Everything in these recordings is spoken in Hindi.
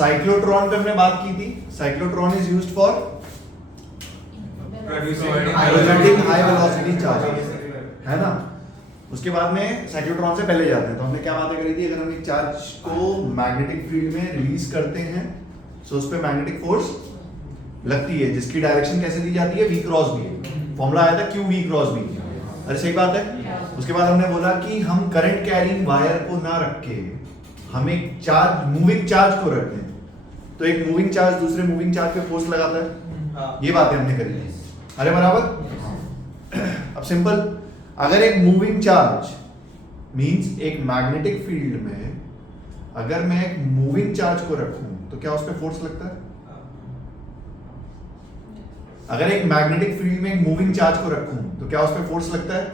साइक्लोट्रॉन पे हमने बात की थी। Cyclotron is used for presenting high velocity charges, है ना। उसके बाद में साइक्लोट्रॉन से पहले जाते हैं, तो हमने क्या बातें करी थी, अगर हम एक चार्ज को मैग्नेटिक फील्ड में रिलीज करते हैं तो उस पर मैग्नेटिक फोर्स लगती है, जिसकी डायरेक्शन कैसे दी जाती है, v क्रॉस b। फॉर्मूला आया था q v क्रॉस b। अरे सही बात है। उसके बाद हमने बोला कि हम करंट कैरिंग वायर को ना रख के हम एक चार्ज, मूविंग चार्ज को रखते हैं, तो एक मूविंग चार्ज दूसरे मूविंग चार्ज पे फोर्स लगाता है। ये बातें हमने करी थी। अरे बराबर। अब सिंपल, अगर एक मूविंग चार्ज मींस एक मैग्नेटिक फील्ड में अगर मैं एक मूविंग चार्ज को रखूं तो क्या उस पर फोर्स लगता है? अगर एक मैग्नेटिक फील्ड में एक मूविंग चार्ज को रखूं तो क्या उस पर फोर्स लगता है?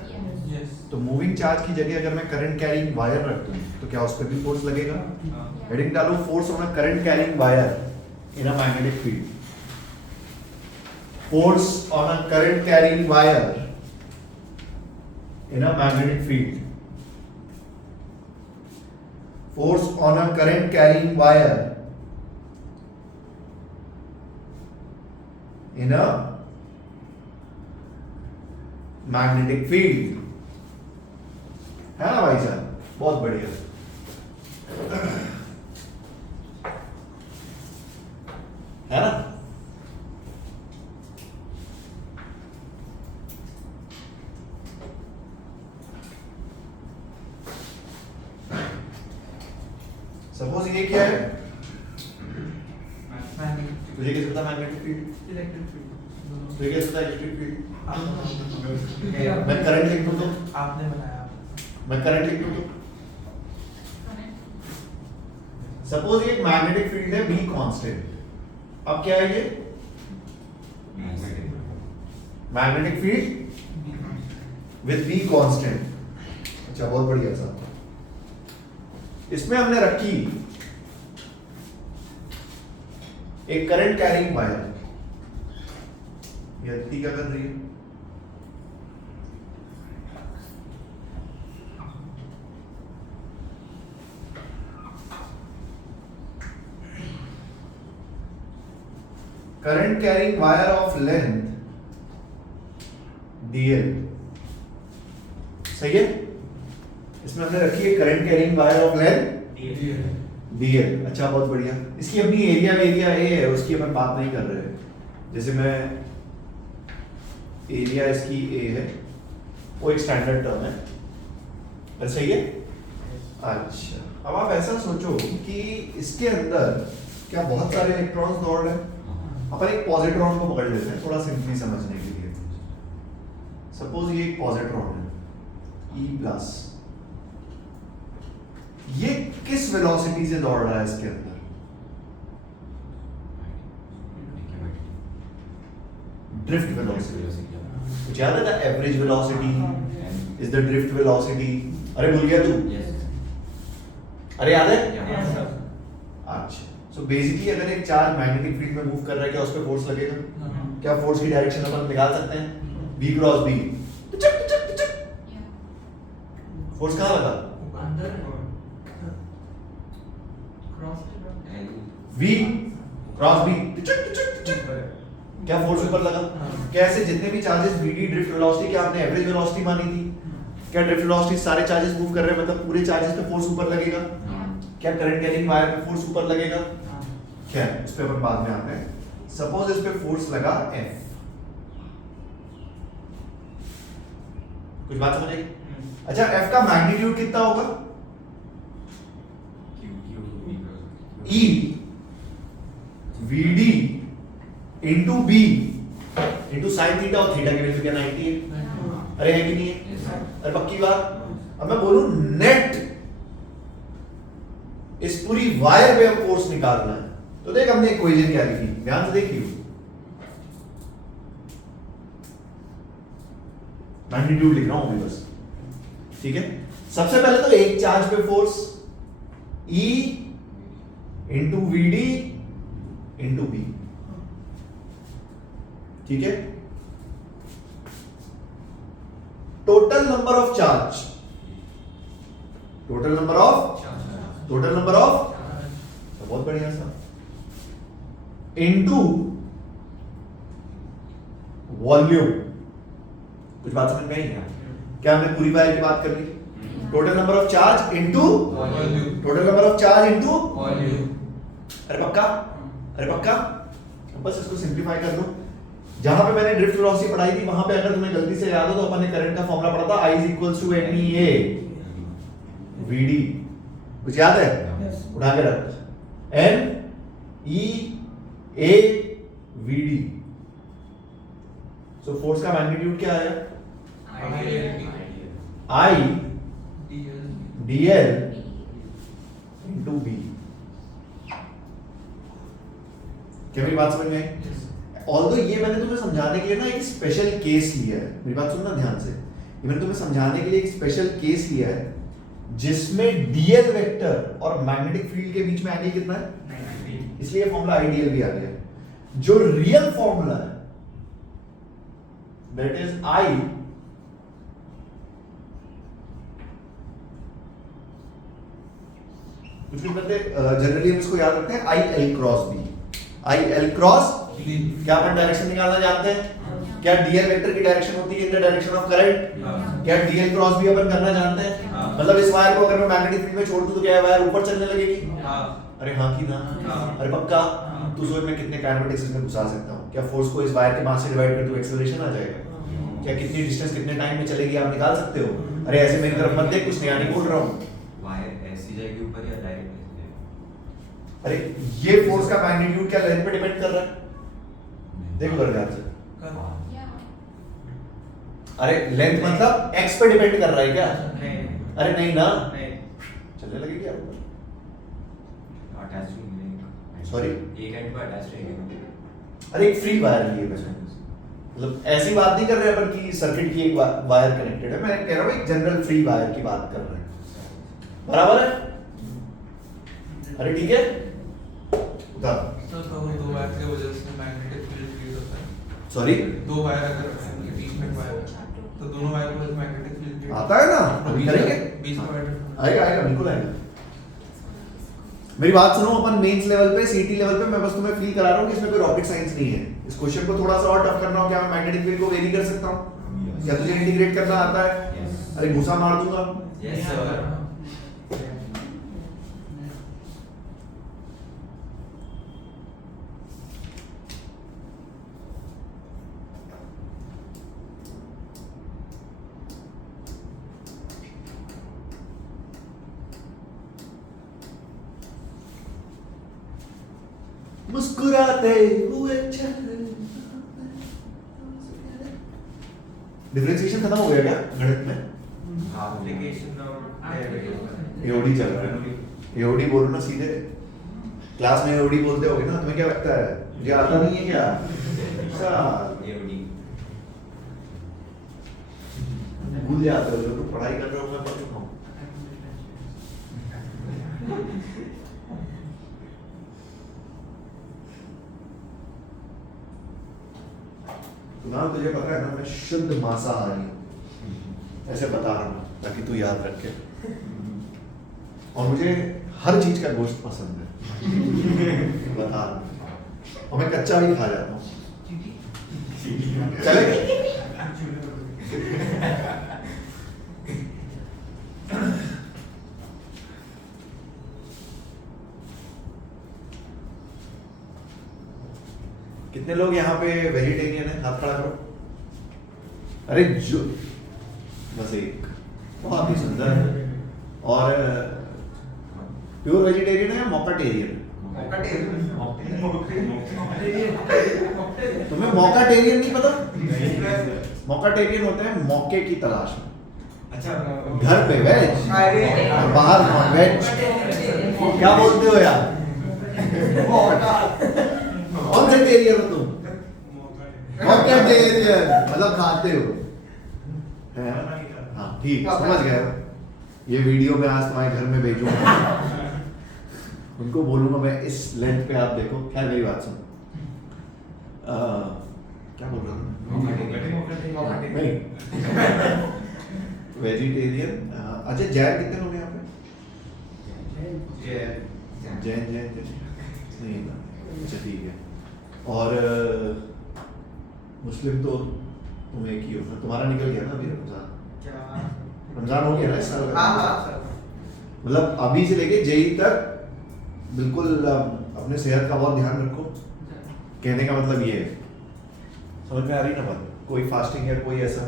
तो मूविंग चार्ज की जगह अगर मैं करंट कैरिंग वायर रख दूं तो क्या उस पर भी फोर्स लगेगा? हेडिंग डालो, force on a current carrying wire in a magnetic field. Force on a current carrying wire in a magnetic field. Force on a current carrying wire in a magnetic field, है ना भाई साहब? बहुत बढ़िया। है ना। सपोज ये क्या है, तुझे कैसे पता मैग्नेटिक फील्ड? Electric field. तुझे कैसे पता इलेक्ट्रिक फील्ड? मैं मैं करंट लिख दूं तो? आपने बनाया। मैं करंट लिख दूं तो? सपोज ये एक मैग्नेटिक फील्ड है B कांस्टेंट। अब क्या है ये? Magnetic field with B constant. अच्छा बहुत बढ़िया सा। इसमें हमने रखी एक करंट कैरिंग वायर। ये अदिति क्या कर रही है? Current carrying wire of length dl, सही है। इसमें हमने रखी है current carrying wire of length dl। अच्छा बहुत बढ़िया। इसकी अपनी एरिया ए है, उसकी अपन बात नहीं कर रहे हैं। जैसे मैं एरिया इसकी ए है, वो एक स्टैंडर्ड टर्म है, पर सही है। अच्छा अब आप ऐसा सोचो कि इसके अंदर क्या बहुत सारे इलेक्ट्रॉन्स दौड़ रहे हैं। अपन एक पॉजिट्रॉन को पकड़ लेते हैं थोड़ा सिंपली समझने के लिए। सपोज ये एक पॉजिट्रॉन है E प्लस, ये किस वेलोसिटी से दौड़ रहा है इसके अंदर? Drift velocity. कुछ याद है ना? Average velocity is the drift velocity. अरे भूल गया तू? अरे याद है? अच्छा सो बेसिकली अगर एक चार्ज मैग्नेटिक फील्ड में मूव कर रहा है, क्या उस पर फोर्स लगेगा? क्या फोर्स की डायरेक्शन अपन निकाल सकते हैं? V cross B। फोर्स कहाँ लगा? V cross B। क्या फोर्स ऊपर लगा? कैसे? जितने भी चार्जेस VD ड्रिफ्ट वेलोसिटी, क्या आपने एवरेज वेलोसिटी मानी थी? क्या ड्रिफ्ट वेलोसिटी सारे चार्जेस मूव कर रहे हैं, मतलब पूरे चार्जेस पे फोर्स ऊपर लगेगा? क्या करंट कैरिंग वायर पे फोर्स ऊपर लगेगा? क्या उस पे अपन बाद में आते हैं। सपोज इस पे फोर्स लगा F। कुछ बात समझ आई? अच्छा F का मैग्नीट्यूड कितना होगा? E VD into B into sine theta, और थीटा की वैल्यू क्या 90 है। अरे है कि नहीं है? अरे पक्की बात। अब मैं बोलूं नेट इस पूरी वायर पे फोर्स निकालना है, तो देख हमने इक्वेशन क्या लिखी, ध्यान से देखिए। मैग्नीट्यूड लिख रहा हूं मैं बस, ठीक है। सबसे पहले तो एक चार्ज पे force E into VD into B, ठीक है। Total number of charge, total number of तो बहुत बढ़िया सा। Into volume. कुछ बात समझ में आई क्या? क्या हमने पूरी वायर की बात कर ली? Total number of charge into volume. Total number of charge into volume. अरे पक्का? अरे पक्का? बस इसको सिंप्लीफाई कर दो। जहां पे मैंने ड्रिफ्ट वेलोसिटी पढ़ाई थी वहां पे अगर तुम्हें गलती से याद हो तो अपन ने करंट का फॉर्मूला पढ़ा था I is equals to NEA VD। कुछ याद है? उठा के रख। NEA VD। सो फोर्स का मैग्नीट्यूड क्या आया? I DL into B। क्या मेरी बात समझ में आई? ऑल्दो ये मैंने तुम्हें समझाने के लिए ना एक स्पेशल केस लिया है। मेरी बात सुनना ध्यान से। ये मैंने तुम्हें समझाने के लिए एक स्पेशल केस लिया है जिसमें डीएल वेक्टर और मैग्नेटिक फील्ड के बीच में एंगल कितना है, इसलिए फॉर्मूला आईडीएल भी आ गया। जो रियल फॉर्मूला है दैट इज आई कुछ भी बंदे जनरली हम इसको याद रखते हैं I L cross B. I L cross क्या अपन डायरेक्शन निकालना जानते हैं? क्या डीएल वेक्टर की डायरेक्शन होती है in the direction of current? क्या डीएल क्रॉस भी अपन करना जानते हैं? मतलब इस वायर को अगर मैं मैग्नेटिक फील्ड में छोड़ दूं तो क्या वायर ऊपर चलने लगेगी? अरे हाँ की ना? अरे पक्का? तू सोच मैं कितने काइनेमेटिक्स इसमें घुसा सकता हूँ? क्या फोर्स को इस वायर के मास से डिवाइड कर दूं एक्सेलरेशन आ जाएगा? क्या कितनी डिस्टेंस कितने टाइम में चलेगी आप निकाल सकते हो? अरे ऐसे मेरी तरफ मत देख, कुछ नया नहीं बोल रहा हूँ। वायर ऐसी जाएगी ऊपर या डायरेक्ट? अरे ये फोर्स का मैग्नीट्यूड क्या लेंथ पे डिपेंड कर रहा है? देखो जरा ध्यान से। अरे लेंथ मतलब x पे डिपेंड कर रहा है क्या? अरे नहीं ना, चलने लगेगी यार ऊपर। सॉरी, एक एंड पर अटैच रहेगा। अरे एक फ्री वायर लिए मैंने, मतलब ऐसी बात नहीं कर रहे अपन की सर्किट की एक वायर कनेक्टेड है। मैं कह रहा हूँ एक जनरल फ्री वायर की बात कर रहे हैं, बराबर है? अरे ठीक है, उतार। तो दो वायर की वजह से मैग्नेटिक फील्ड क्रिएट होता है। सॉरी, दो वायर अगर बीच में वायर तो दोनों वायर के वजह से मैग्नेटिक फील्ड क्रिएट आता है ना, अभी करेंगे। बीच में वायर आएगा आएगा, बिल्कुल आएगा। मेरी बात सुनो, अपन मेंस लेवल पे, सीटी लेवल पे मैं बस तुम्हें फील करा रहा हूँ कि इसमें कोई रॉकेट साइंस नहीं है। इस क्वेश्चन को थोड़ा सा और टफ करना हो, क्या मैं मैग्नेटिक फील्ड को वेरी कर सकता हूँ? क्या तुझे इंटीग्रेट करना आता है? अरे घुसा मार दूंगा। Yes sir. मुस्कुराते हुए डिफरेंशिएशन खत्म हो गया क्या गणित में? एप्लीकेशन और एओडी चल रहा है। एओडी बोलो ना सीधे, क्लास में एओडी बोलते होगे ना, तुम्हें क्या लगता है मुझे आता नहीं है क्या? अच्छा एओडी भूल जाते हो, जो तुम पढ़ाई कर रहे हो मैं पढ़ चुका हूँ। ना तुझे पता है ना, मैं शुद्ध मांसाहारी हूँ, ऐसे बता रहा हूँ ताकि तू याद रखे। और मुझे हर चीज का गोश्त पसंद है, बता रहा हूँ। और मैं कच्चा भी खा जाता हूँ। चलेगा? कितने लोग यहाँ पे वेजिटेरियन है? हाथ खड़ा करो। अरे जो बस एक, बहुत ही सुंदर। और प्योर वेजिटेरियन है या मौकाटेरियन? तुम्हें मौकाटेरियन नहीं पता? मौकाटेरियन होते हैं मौके की तलाश में। अच्छा, घर पे वेज और बाहर नॉन वेज। क्या बोलते हो यार? कौन से टेरियर हो तुम? मौकाटेरियन मतलब खाते हो। हाँ ठीक, समझ गया। ये वीडियो मैं आज तुम्हारे घर में भेजूंगा, उनको बोलूंगा मैं इस लेंथ पे आप देखो। खैर मेरी बात सुनो, क्या बोल रहा था? नहीं, वेजिटेरियन। अच्छा जैन कितने लोग हैं यहाँ पे? जैन नहीं ना, अच्छा ठीक है। और मुस्लिम तो तुम एक ही हो ना, तुम्हारा निकल गया ना अभी रमजान। रमजान हो गया ना इस साल का? मतलब अभी से लेके जेई तक बिल्कुल अपने सेहत का बहुत ध्यान रखो। कहने का मतलब ये है, समझ में आ रही ना बात? कोई फास्टिंग है, कोई ऐसा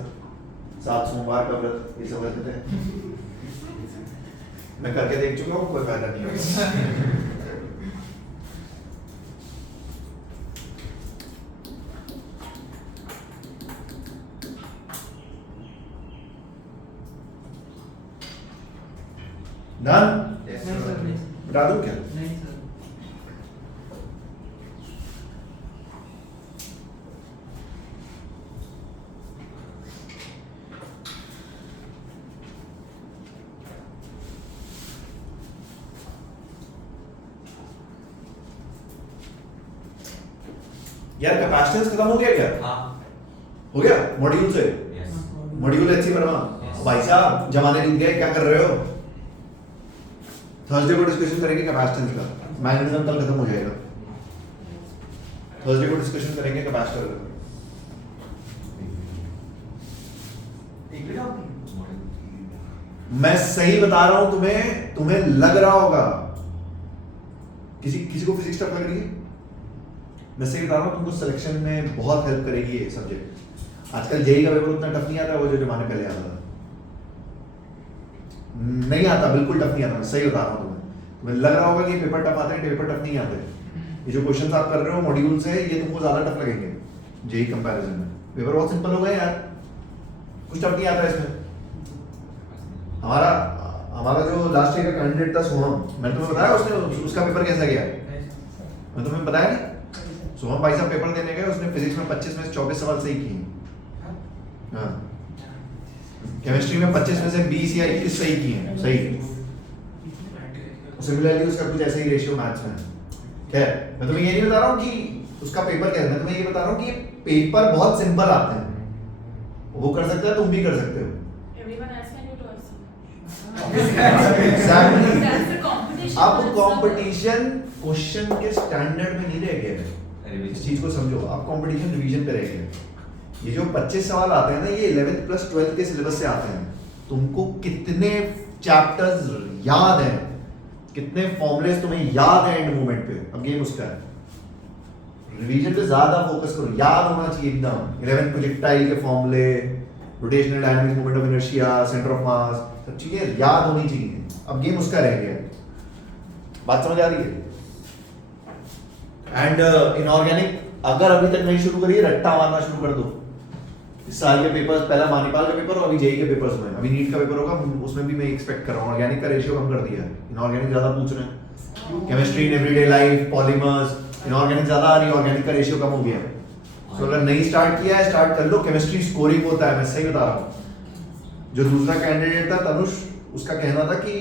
7 सोमवार का व्रत, ये सब रखते हैं। मैं करके देख चुका हूँ, कोई फायदा नहीं होगा। डन? Yes, नहीं sir. सर, नहीं बता दूं क्या? नहीं सर। यार कैपेसिटेंस खत्म हो गया क्या? हाँ. हो गया मॉड्यूल से? Yes. मॉड्यूल अच्छी बनवा। Yes. भाई साहब जमाने बीत गए, क्या कर रहे हो? थर्सडे को डिस्कशन करेंगे कैपेसिटेंस का, मैग्नेटिज्म कल खत्म हो जाएगा। थर्सडे को डिस्कशन करेंगे कैपेसिटर का। मैं सही बता रहा हूं तुम्हें, तुम्हें लग रहा होगा किसी किसी को फिजिक्स टफ लग रही है? मैं सही बता रहा हूं, तुमको सिलेक्शन में बहुत हेल्प करेगी ये सब्जेक्ट। आजकल जेई का पेपर उतना टफ नहीं आता, वो जो जमाने पहले आता था नहीं आता, बिल्कुल टफ नहीं आता। मैं सही बता रहा हूं तुम्हें लग रहा होगा कि पेपर टफ आते हैं, पेपर टफ नहीं आते। ये जो क्वेश्चंस आप कर रहे हो मॉड्यूल से, ये तुमको ज्यादा टफ लगेंगे जेई कंपैरिजन में। पेपर बहुत सिंपल हो गए यार, कुछ टफ नहीं आता इसमें। हमारा जो लास्ट ईयर का कैंडिडेट था सोहम, मैंने तुम्हें बताया उसका पेपर कैसा गया? मैं तुम्हें बताया नहीं? सोहम भाई साहब पेपर देने गए, उसने फिजिक्स में 25 में से 24 सवाल सही किए। हाँ, केमिस्ट्री में 25 में से 20 या 21 सही किए हैं, सही। सिमिलरली उसका कुछ ऐसा ही रेशियो मैथ्स में। खैर, मैं तुम्हें ये नहीं बता रहा हूँ कि उसका पेपर कैसा है, मैं तुम्हें ये बता रहा हूँ कि पेपर बहुत सिंपल आते हैं, वो कर सकता है, तुम भी कर सकते हो। Everyone else can do twice. Exactly. That's the competition. अब कंपटीशन क्वेश्चन के स्टैंडर्ड में नहीं रह गया है, इस चीज को समझो। अब कंपटीशन रिवीजन पे रह गया। ये जो 25 सवाल आते हैं ना, ये 11th प्लस 12th के सिलेबस से आते हैं। तुमको कितने चैप्टर्स याद हैं, कितने फॉर्मूलेस तुम्हें याद है एंड मोमेंट पे, अब गेम उसका है। रिवीजन पे ज्यादा फोकस करो, याद होना चाहिए एकदम। 11 प्रोजेक्टाइल के फॉर्मूले, rotational dynamics, moment of inertia, centre of mass, सब चीजें याद होनी चाहिए। अब गेम उसका रह गया। बात समझ आ रही है? एंड इनऑर्गेनिक अगर अभी तक नहीं शुरू करिए, रट्टा मारना शुरू कर दो। इस साल के पेपर्स, पहला मानिपाल का पेपर और अभी जेई के पेपर्स में, अभी नीट का पेपर होगा, उसमें भी मैं एक्सपेक्ट कर रहा हूँ। ऑर्गेनिक का रेशियो कम कर दिया है, इनऑर्गेनिक ज्यादा पूछ रहे हैं। Chemistry in everyday life, polymers, inorganic ज्यादा आ रही है, ऑर्गेनिक का रेशियो कम हो गया। तो अगर नहीं स्टार्ट किया है, स्टार्ट कर लो। केमिस्ट्री स्कोरिंग होता है, मैं सही बता रहा हूँ। जो दूसरा कैंडिडेट था तनुष, उसका कहना था कि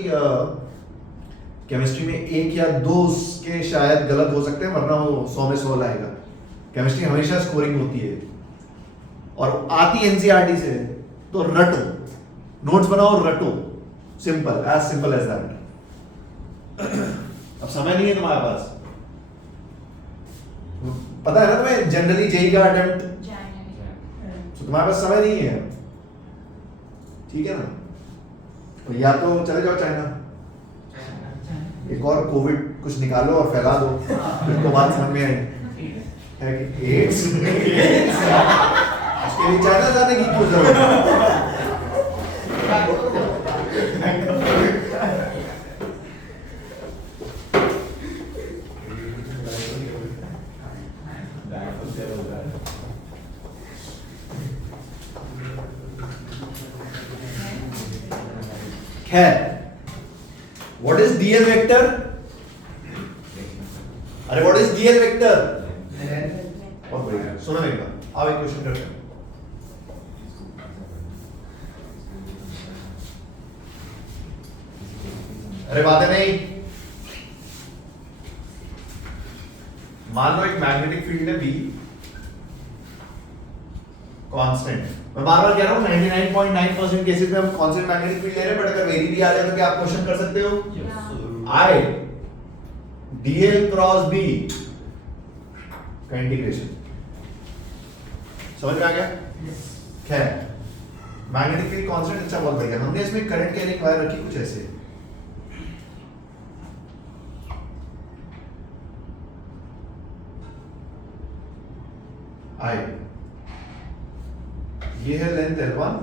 केमिस्ट्री में 1 या 2 उसके शायद गलत हो सकते हैं, वरना वो 100 में 100 लाएगा। केमिस्ट्री हमेशा स्कोरिंग होती है और आती एनसीईआरटी से, तो रटो, नोट्स बनाओ, रटो। Simple, as simple as that. अब समय नहीं है तुम्हारे पास, पता है ना तुम्हें, जनरली जेई का अटेम्प्ट, तो तुम्हारे पास समय नहीं है, ठीक है ना? तो या तो चले जाओ चाइना, एक और कोविड कुछ निकालो और फैला दो, फिर तो बात समझ में आई है कि एड्स उसके लिए चाइना जाने की क्यों जरूरत है? खैर, व्हाट इज डीएल वेक्टर? अरे व्हाट इज डीएल वेक्टर? बहुत बढ़िया, सुनो मेरी बात, आओ एक क्वेश्चन करते हैं। अरे बातें नहीं, मान लो एक मैग्नेटिक फील्ड है B, कांस्टेंट। मैं बार बार कह रहा हूं 99.9% केसेस में हम कांस्टेंट मैग्नेटिक फील्ड ले रहे हैं, बट अगर वेरी भी आ जाए तो क्या आप क्वेश्चन कर सकते हो? I dl क्रॉस B का इंटीग्रेशन। समझ में आ गया? खैर, मैग्नेटिक फील्ड कांस्टेंट अच्छा बहुत बढ़िया। हमने इसमें करंट कैरिंग वायर रखी कुछ ऐसे, आई, ये है लेंथ L1,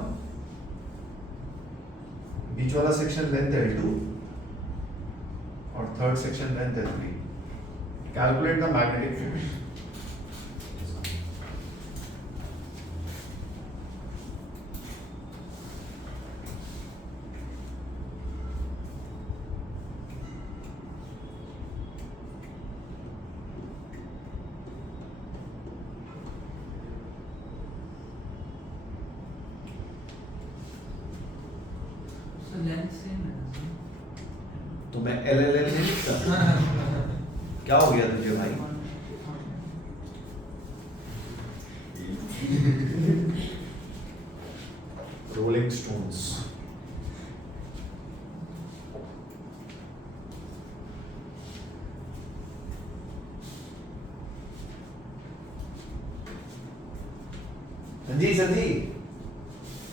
बीच वाला सेक्शन लेंथ L2 और third section length L3। Calculate the magnetic field. तो मैं LLL नहीं लिखता? क्या हो गया तुझे भाई? Rolling stones. संजी संजी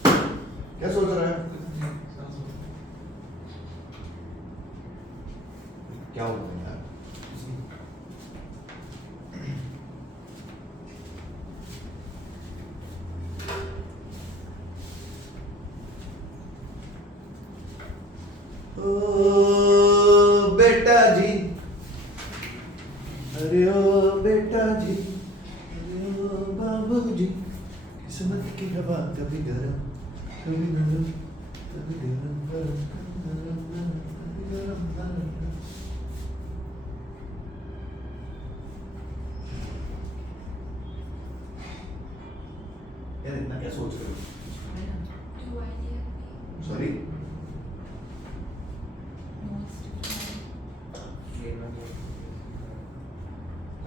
क्या सोच रहा है? क्या हो गया यार? ओ बेटा जी, अरे ओ बेटा जी, अरे ओ बाबू जी, किस्मत की हवा कभी गरम कभी नरम, कभी गरम गरम गरम गरम, कभी गरम गरम। यार इतना क्या सोच रहे हो? सॉरी,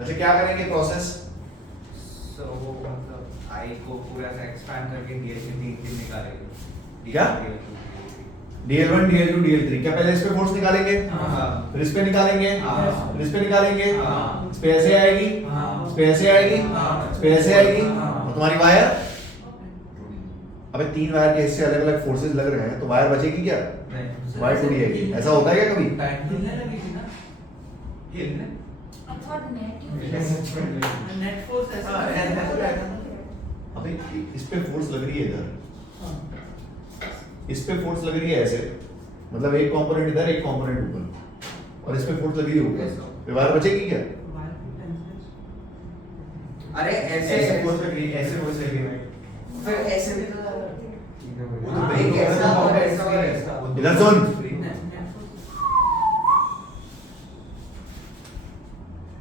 अच्छा क्या करेंगे प्रोसेस? So वो मतलब आई को पूरा सा एक्सपैंड करके DL से तीन निकालेंगे। क्या? DL1 DL2 DL3 क्या पहले इस पे फोर्स निकालेंगे? हाँ। फिर इस पे निकालेंगे? हाँ। फिर इस पे निकालेंगे? हाँ। इस पे ऐसे आएगी? हाँ। इस पे ऐसे आएगी? हाँ। इस पे ऐसे आएगी? हाँ। और तुम्हारी वायर? अबे तीन वायर के हिस्से अलग अलग फोर्सेस लग रहे हैं तो वायर बचेगी क्या? नहीं। वायर टूटी जाएगी। ऐसा होता है क्या कभी? हिलने लगेगी ना? हिलने? I thought net you net force ऐसा हाँ, है। अबे इस पे फोर्स लग रही है इधर, इस पे फोर्स लग रही है ऐसे, मतलब एक कंपोनेंट इधर एक कंपोनेंट ऊपर, और इस पे फोर्स लग रही है ऊपर, तो वायर बचेगी क्या? अरे ऐसे फोर्स लग रही है, ऐसे फोर्स लग रही है, फिर ऐसे भी तो वो तो हाँ, एक ऐसा और ऐसा और ऐसा। इधर सुन,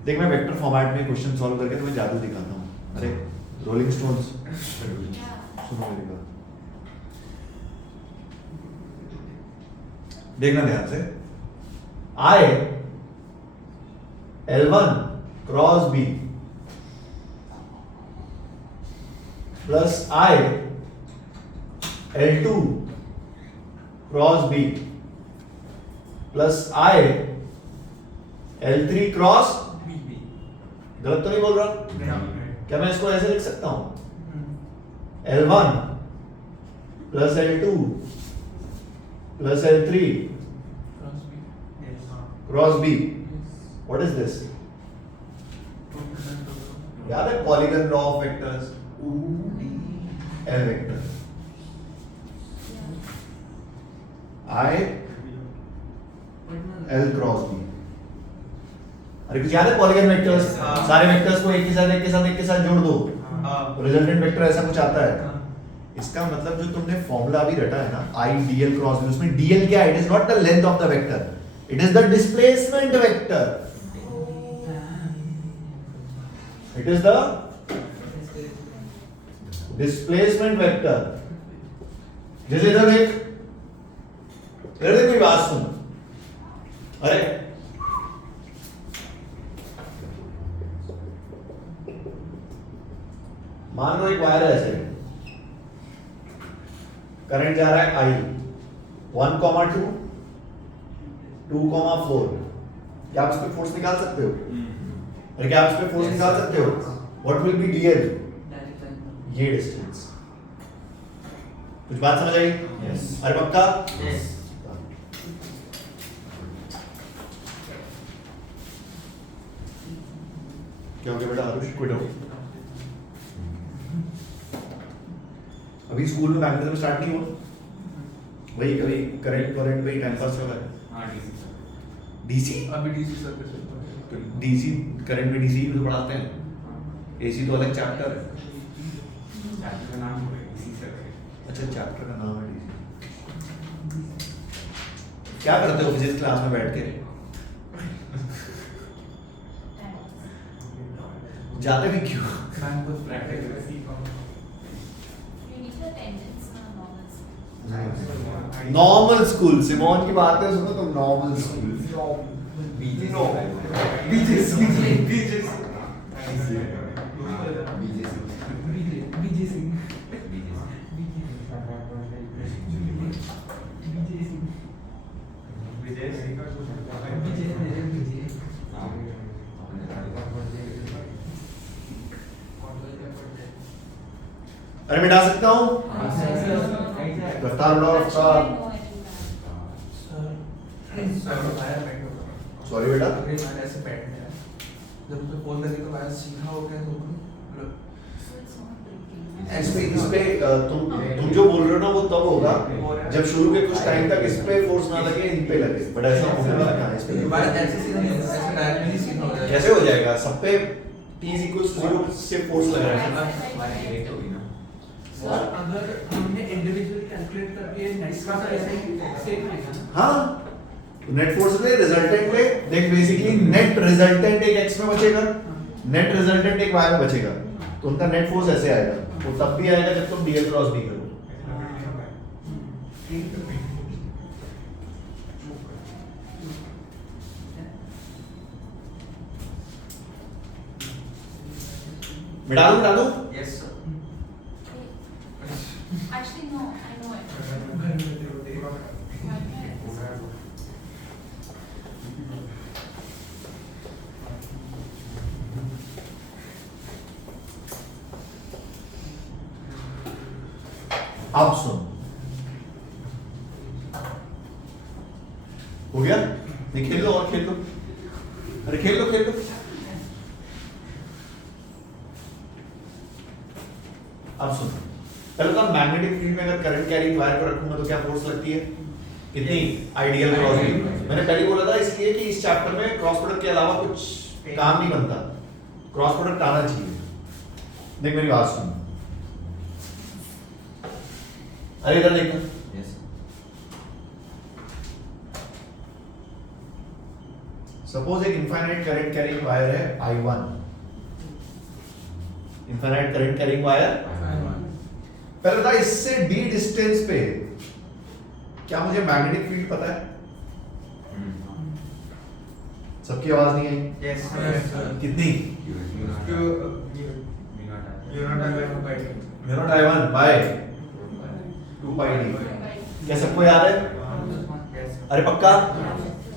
देख मैं वेक्टर फॉर्मेट में क्वेश्चन सॉल्व करके तुम्हें जादू दिखाता हूँ। अरे रोलिंग स्टोन्स सुनो मेरी बात, देखना ध्यान से। I L1 cross B plus I L2 cross B plus I L3 cross, गलत तो नहीं बोल रहा? क्या मैं इसको ऐसे लिख सकता हूं? L1 plus L2 plus L3 cross B। What is this? याद है polygon law of vectors? L vector I L cross B। अरे कुछ याद है पॉलीगन वेक्टर्स? हाँ। सारे वेक्टर्स को एक के साथ एक के साथ एक के साथ जोड़ दो, रिजल्टेंट वेक्टर ऐसा कुछ आता है। इसका मतलब जो तुमने फॉर्मूला अभी रटा है ना, I dl क्रॉस B, उसमें dl क्या है? It is not the length of the vector, it is the displacement vector, it is the displacement vector. जैसे इधर देख, इधर देख, मेरी बात सुन। अरे मान लो एक वायर है ऐसे, करंट जा रहा है I 1,2 2,4, क्या आप इस पे फोर्स निकाल सकते हो? और क्या आप इस पे फोर्स निकाल सकते हो? What will be DL? ये डिस्टेंस। कुछ बात समझ आई? Yes. अरे पक्का? Yes. क्या हो गया बेटा आरुष? क्विट हो? अभी स्कूल में मैग्नेटिज्म स्टार्ट नहीं हुआ? वही कभी करंट वही टाइम पास चल रहा है। हाँ DC sir. डीसी? अभी डीसी सर्किट चल रहा है। डीसी करंट में डीसी भी तो पढ़ाते हैं। एसी तो अलग चैप्टर है। Chapter का नाम है DC circuit. अच्छा चैप्टर का नाम है डीसी। क्या करते हो फिजिक्स क्लास में बैठ के? जाते भी क्यों? मैम को Practical. You need the attendance ना normals. नॉर्मल स्कूल सिमोन की बातें सुनो तुम। Normal school BJC. No. BJC. अरे मिटा सकता हूँ? रफ्तार बढ़ाओ रफ्तार। सॉरी बेटा। ऐसे बैठने हैं जब उसे फोन करके तो वायर सीधा हो गया तो So it's not breaking. इस पे तुम जो बोल रहे हो ना वो तब होगा जब शुरू के कुछ टाइम तक इस पे फोर्स ना लगे इन पे लगे, बट ऐसा होने वाला कहाँ है इस पे? वायर ऐसे सीधा नहीं होगा, ऐसे डायरेक्टली सीधा हो जाएगा। कैसे हो जाएगा? सब पे T = 0 से फोर्स लग रहा है। हमारी लेट होगी ना. सर अगर हमने इंडिविजुअली कैलकुलेट करके नेट का ऐसे ही सेम रहेगा ना। हाँ नेट फोर्स ले रिजल्टेंट ले देख, बेसिकली नेट रिजल्टेंट एक x में बचेगा, नेट रिजल्टेंट एक y में बचेगा, तो उनका नेट फोर्स ऐसे आएगा। वो तब भी आएगा जब तुम dl क्रॉस b करो। मिटा दूं? Yes sir. Actually no, I know it. अब सुन, हो गया? नहीं खेल लो और खेल लो। अरे खेल लो खेल लो। अब सुन, पहले तो मैग्नेटिक फील्ड में अगर करंट कैरिंग वायर को रखूंगा तो क्या फोर्स लगती है? कितनी? I L cross B. मैंने पहले बोला था इसलिए कि इस चैप्टर में क्रॉस प्रोडक्ट के अलावा कुछ काम नहीं बनता, क्रॉस प्रोडक्ट आना चाहिए। देख मेरी बात सुन, अरे इधर देखो। Yes sir. सपोज एक इनफाइनाइट करंट कैरिंग वायर है I1, infinite current carrying wire. पहले था इससे d डिस्टेंस पे क्या मुझे मैग्नेटिक फील्ड पता है? सबकी आवाज नहीं आई? Yes sir. Yes, sir. कितनी? You're I1 by 2 pi d। क्या सबको याद है? Yes sir. अरे पक्का?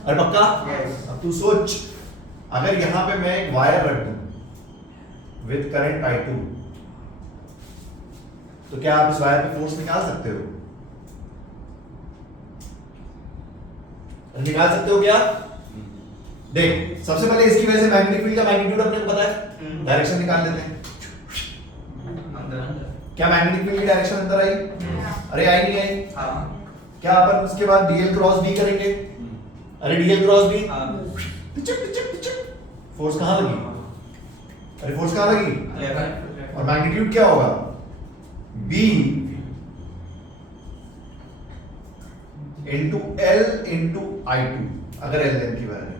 अरे पक्का? Yes. अब तू सोच, अगर यहां पे मैं एक वायर रख दूं विद करंट I2 तो क्या आप इस वायर पे फोर्स निकाल सकते हो? निकाल सकते हो क्या? देख सबसे पहले इसकी वजह से मैग्नेटिक फील्ड का मैग्नीट्यूड अपने को पता है, डायरेक्शन निकाल लेते हैं। अंदर. क्या मैग्नेटिक फील्ड की डायरेक्शन अंदर आई? अरे आई नहीं आई? हाँ. क्या अपन उसके बाद डीएल क्रॉस बी करेंगे? अरे डीएल क्रॉस बी हाँ. फोर्स कहां लगी? अरे फोर्स कहां लगी? Left. और मैग्नीट्यूड क्या होगा? B into L into I2 अगर L लेंथ की वायर है।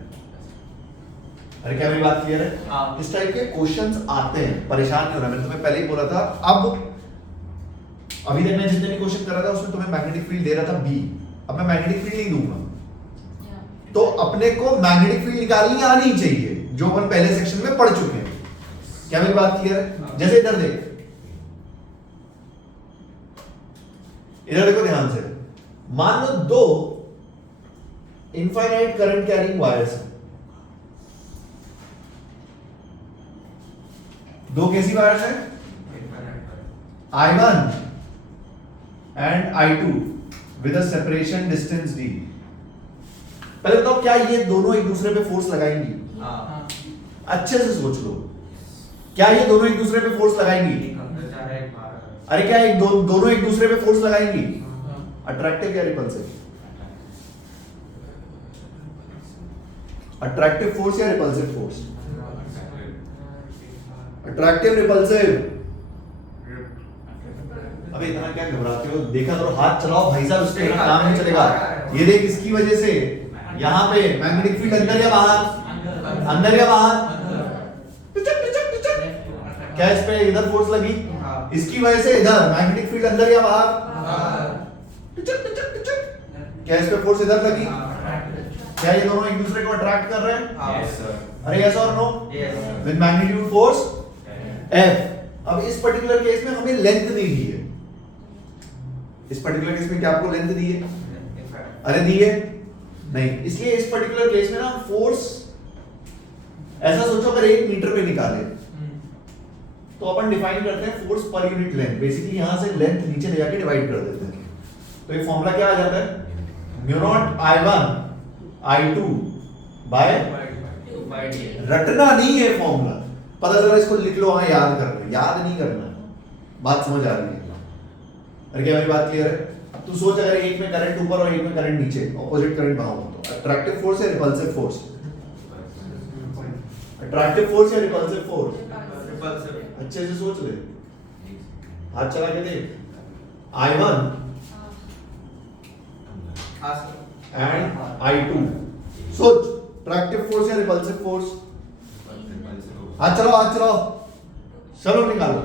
अरे क्या मेरी बात क्लियर है? हाँ। इस टाइप के क्वेश्चंस आते हैं, परेशान नहीं होना। मैंने तुम्हें पहले ही बोला था। अब अभी तक मैं जितने भी क्वेश्चन कर रहा था उसमें तुम्हें मैग्नेटिक फील्ड दे रहा था B, अब मैं मैग्नेटिक फील्ड नहीं दूंगा। Yeah. तो अपने को मैग्नेटिक फील्ड निकालनी आनी चाहिए जो अपन पहले सेक्शन में पढ़ चुके हैं। क्या मेरी बात क्लियर है? जैसे इधर देख, इधर देखो ध्यान से, मान लो दो इनफाइनाइट करंट कैरिंग वायर्स हैं, दो कैसी वायर्स है I1 and I2 with a separation distance d। पहले बताओ क्या ये दोनों एक दूसरे पे फोर्स लगाएंगी? हाँ अच्छे से सोच लो, क्या ये दोनों एक दूसरे पे फोर्स लगाएंगी? एक अंदर जा रहा है एक बाहर। अरे क्या दोनों एक दूसरे पे फोर्स लगाएंगी? अट्रैक्टिव या रिपल्सिव? अट्रैक्टिव फोर्स या रिपल्सिव फोर्स? Attractive repulsive. अबे इतना क्या घबराते हो? देखा तो हाथ चलाओ भाई साहब, उसके बिना काम नहीं चलेगा। ये देख इसकी वजह से यहाँ पे मैग्नेटिक फील्ड अंदर या बाहर? अंदर या बाहर? टिचक टिचक टिचक। क्या इस पे इधर फोर्स लगी? इसकी वजह से इधर मैग्नेटिक फील्ड अंदर या बाहर? टिचक टिचक टिचक। क्या इस पे फोर्स इधर लगी? क्या ये दोनों एक दूसरे को अट्रैक्ट कर रहे हैं? Yes sir. अरे यस और no? Yes. With magnitude force F। अब इस पर्टिकुलर केस में हमें लेंथ नहीं दी है। इस पर्टिकुलर केस में क्या आपको लेंथ दी है? अरे दी है नहीं, इसलिए इस पर्टिकुलर केस में ना फोर्स ऐसा सोचो, अगर 1 मीटर पे निकाले तो अपन डिफाइन करते हैं force per unit length. Basically यहां से लेंथ नीचे ले जाके डिवाइड कर देते हैं। तो ये फॉर्मूला क्या आ जाता है? Mu naught I1 I2 bye, रटना नहीं है फॉर्मूला, पता चला इसको लिख लो, हाँ याद कर लो, याद नहीं करना। बात समझ आ रही है? अरे क्या मेरी बात क्लियर है? अब तू सोच, अगर एक में करंट ऊपर और एक में करंट नीचे, ऑपोजिट करंट बहाओ, तो अट्रैक्टिव फोर्स या रिपल्सिव फोर्स? अट्रैक्टिव फोर्स या रिपल्सिव फोर्स? अच्छे से सोच ले, हाथ चला के देख। I1 एंड I2, सोच, अट्रैक्टिव फोर्स या रिपल्सिव फोर्स? हाथ चलाओ, हाथ चलाओ, चलो निकालो।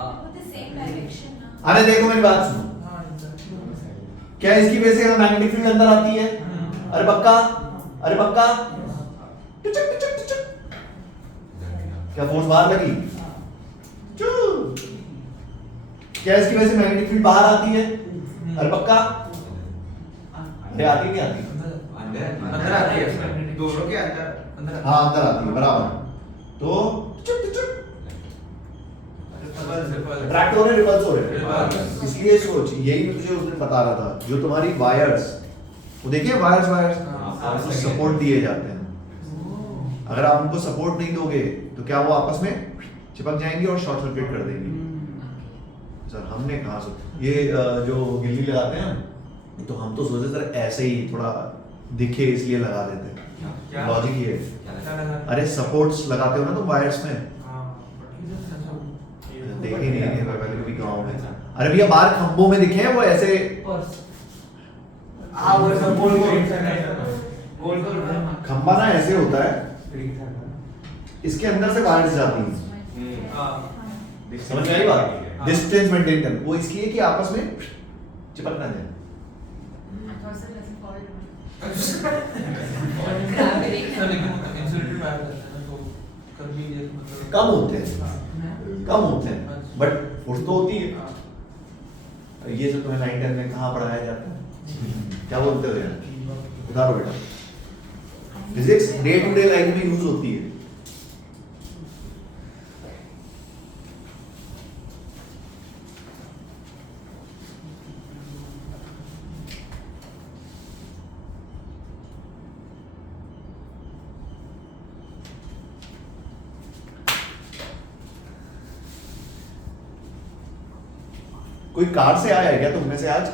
With the same direction ना। अरे देखो मेरी बात सुनो, क्या इसकी वजह से मैग्नेटिक फील्ड अंदर आती है? अरे पक्का? अरे पक्का? टिचक टिचक टिचक। क्या फोर्स बाहर लगी? चू। क्या इसकी वजह से मैग्नेटिक फील्ड बाहर आती है? अरे पक्का? अरे आती नहीं आती? अंदर आती है दोनों के अंदर। हाँ अंदर आती है, बराबर। तो टिचक टिचक अट्रैक्ट हो रहे, रिपल्स हो रहे। इसलिए सोच, यही मैं तुझे उस दिन बता रहा था, जो तुम्हारी वायर्स, वो देखिए वायर्स तो सपोर्ट दिए जाते हैं। अगर आप उनको सपोर्ट नहीं दोगे तो क्या वो आपस में चिपक जाएंगी और शॉर्ट सर्किट कर देंगी। सर हमने कहा ये जो गिल्ली लगाते हैं, तो हम तो सोचे सर ऐसे ही थोड़ा दिखे इसलिए लगा देते हैं। लॉजिक ये है, अरे सपोर्ट्स लगाते हो ना तुम वायर्स में, देखे नहीं है पहले कभी गाँव में। अरे भैया बाहर खंभों में दिखे हैं वो ऐसे, खंभा ना ऐसे होता है, इसके अंदर से वायर्स जाती हैं। समझ में आई बात? डिस्टेंस मेंटेन कर, वो इसलिए कि आपस में चिपक ना जाए। कम होते हैं बट फोर्स तो होती है। ये जो तुम्हें 9-10 में कहाँ पढ़ाया जाता है? क्या बोलते हो यार? उतारो बेटा, physics day to day life में यूज होती है। कोई कार से आया है क्या तुम में से आज?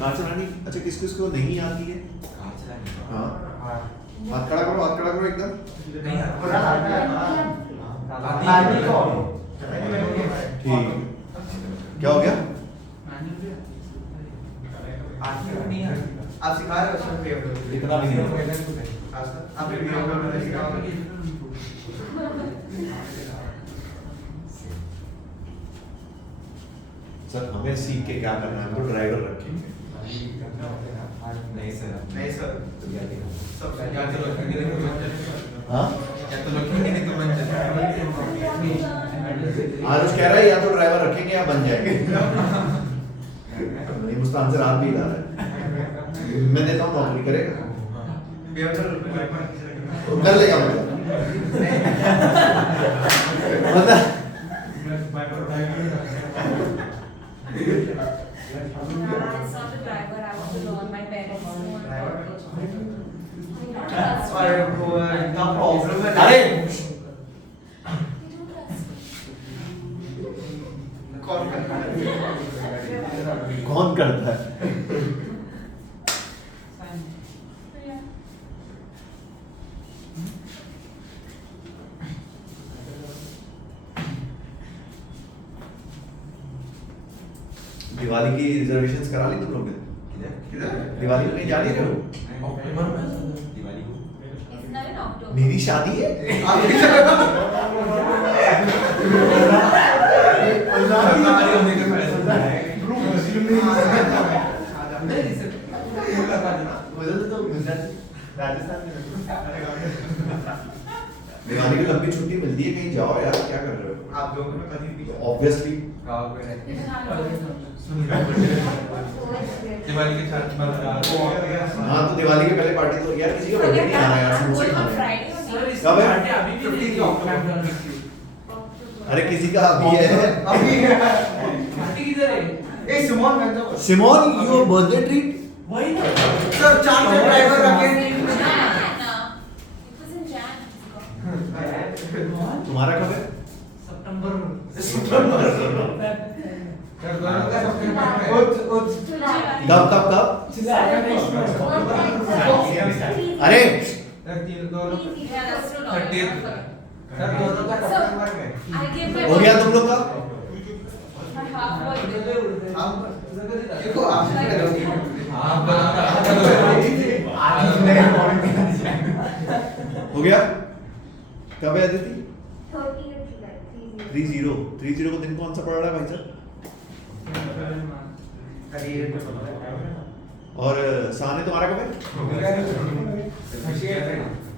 कार चलानी अच्छा किस किस को नहीं आती है? हाँ हाथ खड़ा करो एकदम। ठीक, क्या हो गया? आप सिखा रहे हो? इतना भी नहीं। सर हमें सीख के क्या करना है? हमको ड्राइवर रखेंगे। नहीं सर सब हाँ या तो रखेंगे नहीं तो बन जाएगा। आज कह रहा है या तो ड्राइवर रखेंगे या बन जाएंगे। नहीं मुस्तान से रात भी ला रहा है। मैं देता हूँ नौकरी करेगा तो कर लेगा मतलब It's not the driver. I want to learn my parents. अरे वो इतना प्रॉब्लम है अरे कौन करता है कौन करता है? दिवाली की रिजर्वेशंस करा ली तुम लोग ने? किधर दिवाली में कहीं जा नहीं रहे हो? अक्टूबर में दिवाली को It's not in October. मेरी शादी है। सरकारी होने के पहले दिवाली की लंबी छुट्टी मिलती है, कहीं जाओ यार, क्या कर रहे हो? आप लोगों में कभी भी ऑब्वियसली गाँव में रहते दिवाली के साथ हाँ तो दिवाली के पहले पार्टी तो यार किसी का बर्थडे नहीं आ रहा यार, समोसे खाने हैं। सर इस कब है? पार्टी अभी भी नहीं है October. अरे किसी का अभी है। पार्टी किधर है? ए सिमोन मैं तो सिमोन योर बर्थडे ट्रीट। वही ना सर चार से ड्राइवर रखे It was in Jan. तुम्हारा कब है? कब कब कब? अरे Yeah, that's true. 30th. I gave my हो गया तुम लोग का? my half birthday. देखो आप करोगे हो गया? कब है अदिति? 30 को दिन कौन सा पड़ रहा है भाई साहब? और साने तुम्हारा कब है?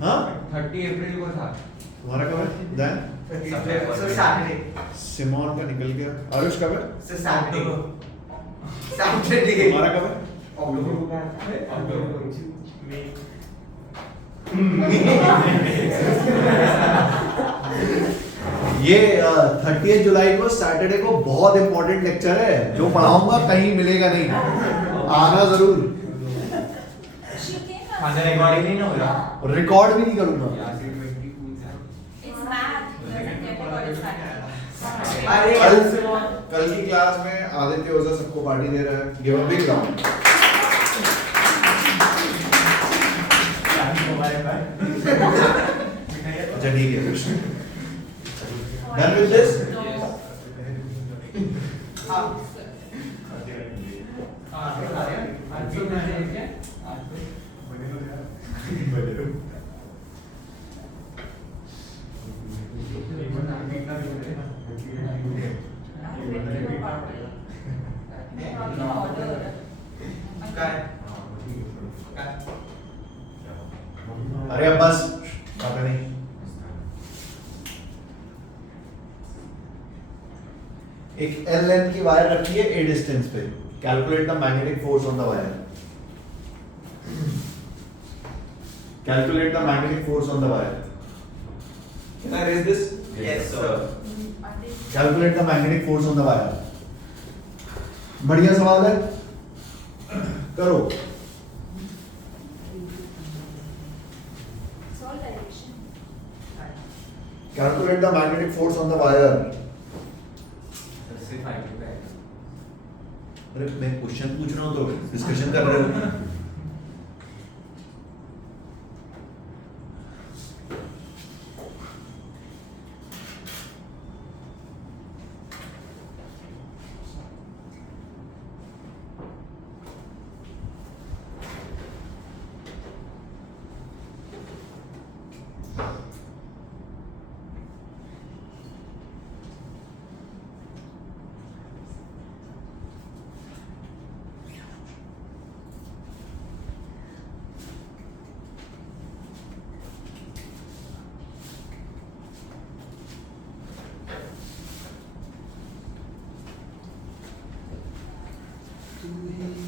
हाँ 30 अप्रैल को था तुम्हारा कब है? दैन सर सैटरडे सिमोन का निकल गया। आरुष कब है? सर सैटरडे सैटरडे तुम्हारा कब है? ये 30 जुलाई को सैटरडे को बहुत इंपॉर्टेंट लेक्चर है जो पढ़ाऊंगा, कहीं मिलेगा नहीं, आना जरूर। She came खाना as रिकॉर्डिंग नहीं ना हो रहा रिकॉर्ड भी नहीं करूंगा। it's math. Doesn't get it, but it's math. अरे कल की क्लास में आदित्य ओझा सबको पार्टी दे रहा है। Give a big round. अच्छा ठीक है कृष्ण। Done with this? अरे अब बस बातें नहीं। एक L लेंथ की वायर रखी है A डिस्टेंस पे। Calculate the magnetic force on the wire. Calculate the magnetic force on the wire. Can I raise this? Yes sir Calculate the magnetic force on the wire. बढ़िया सवाल है, करो। Solve direction. Calculate the magnetic force on the wire. अरे मैं क्वेश्चन पूछ रहा हूँ तो डिस्कशन कर रहे हो।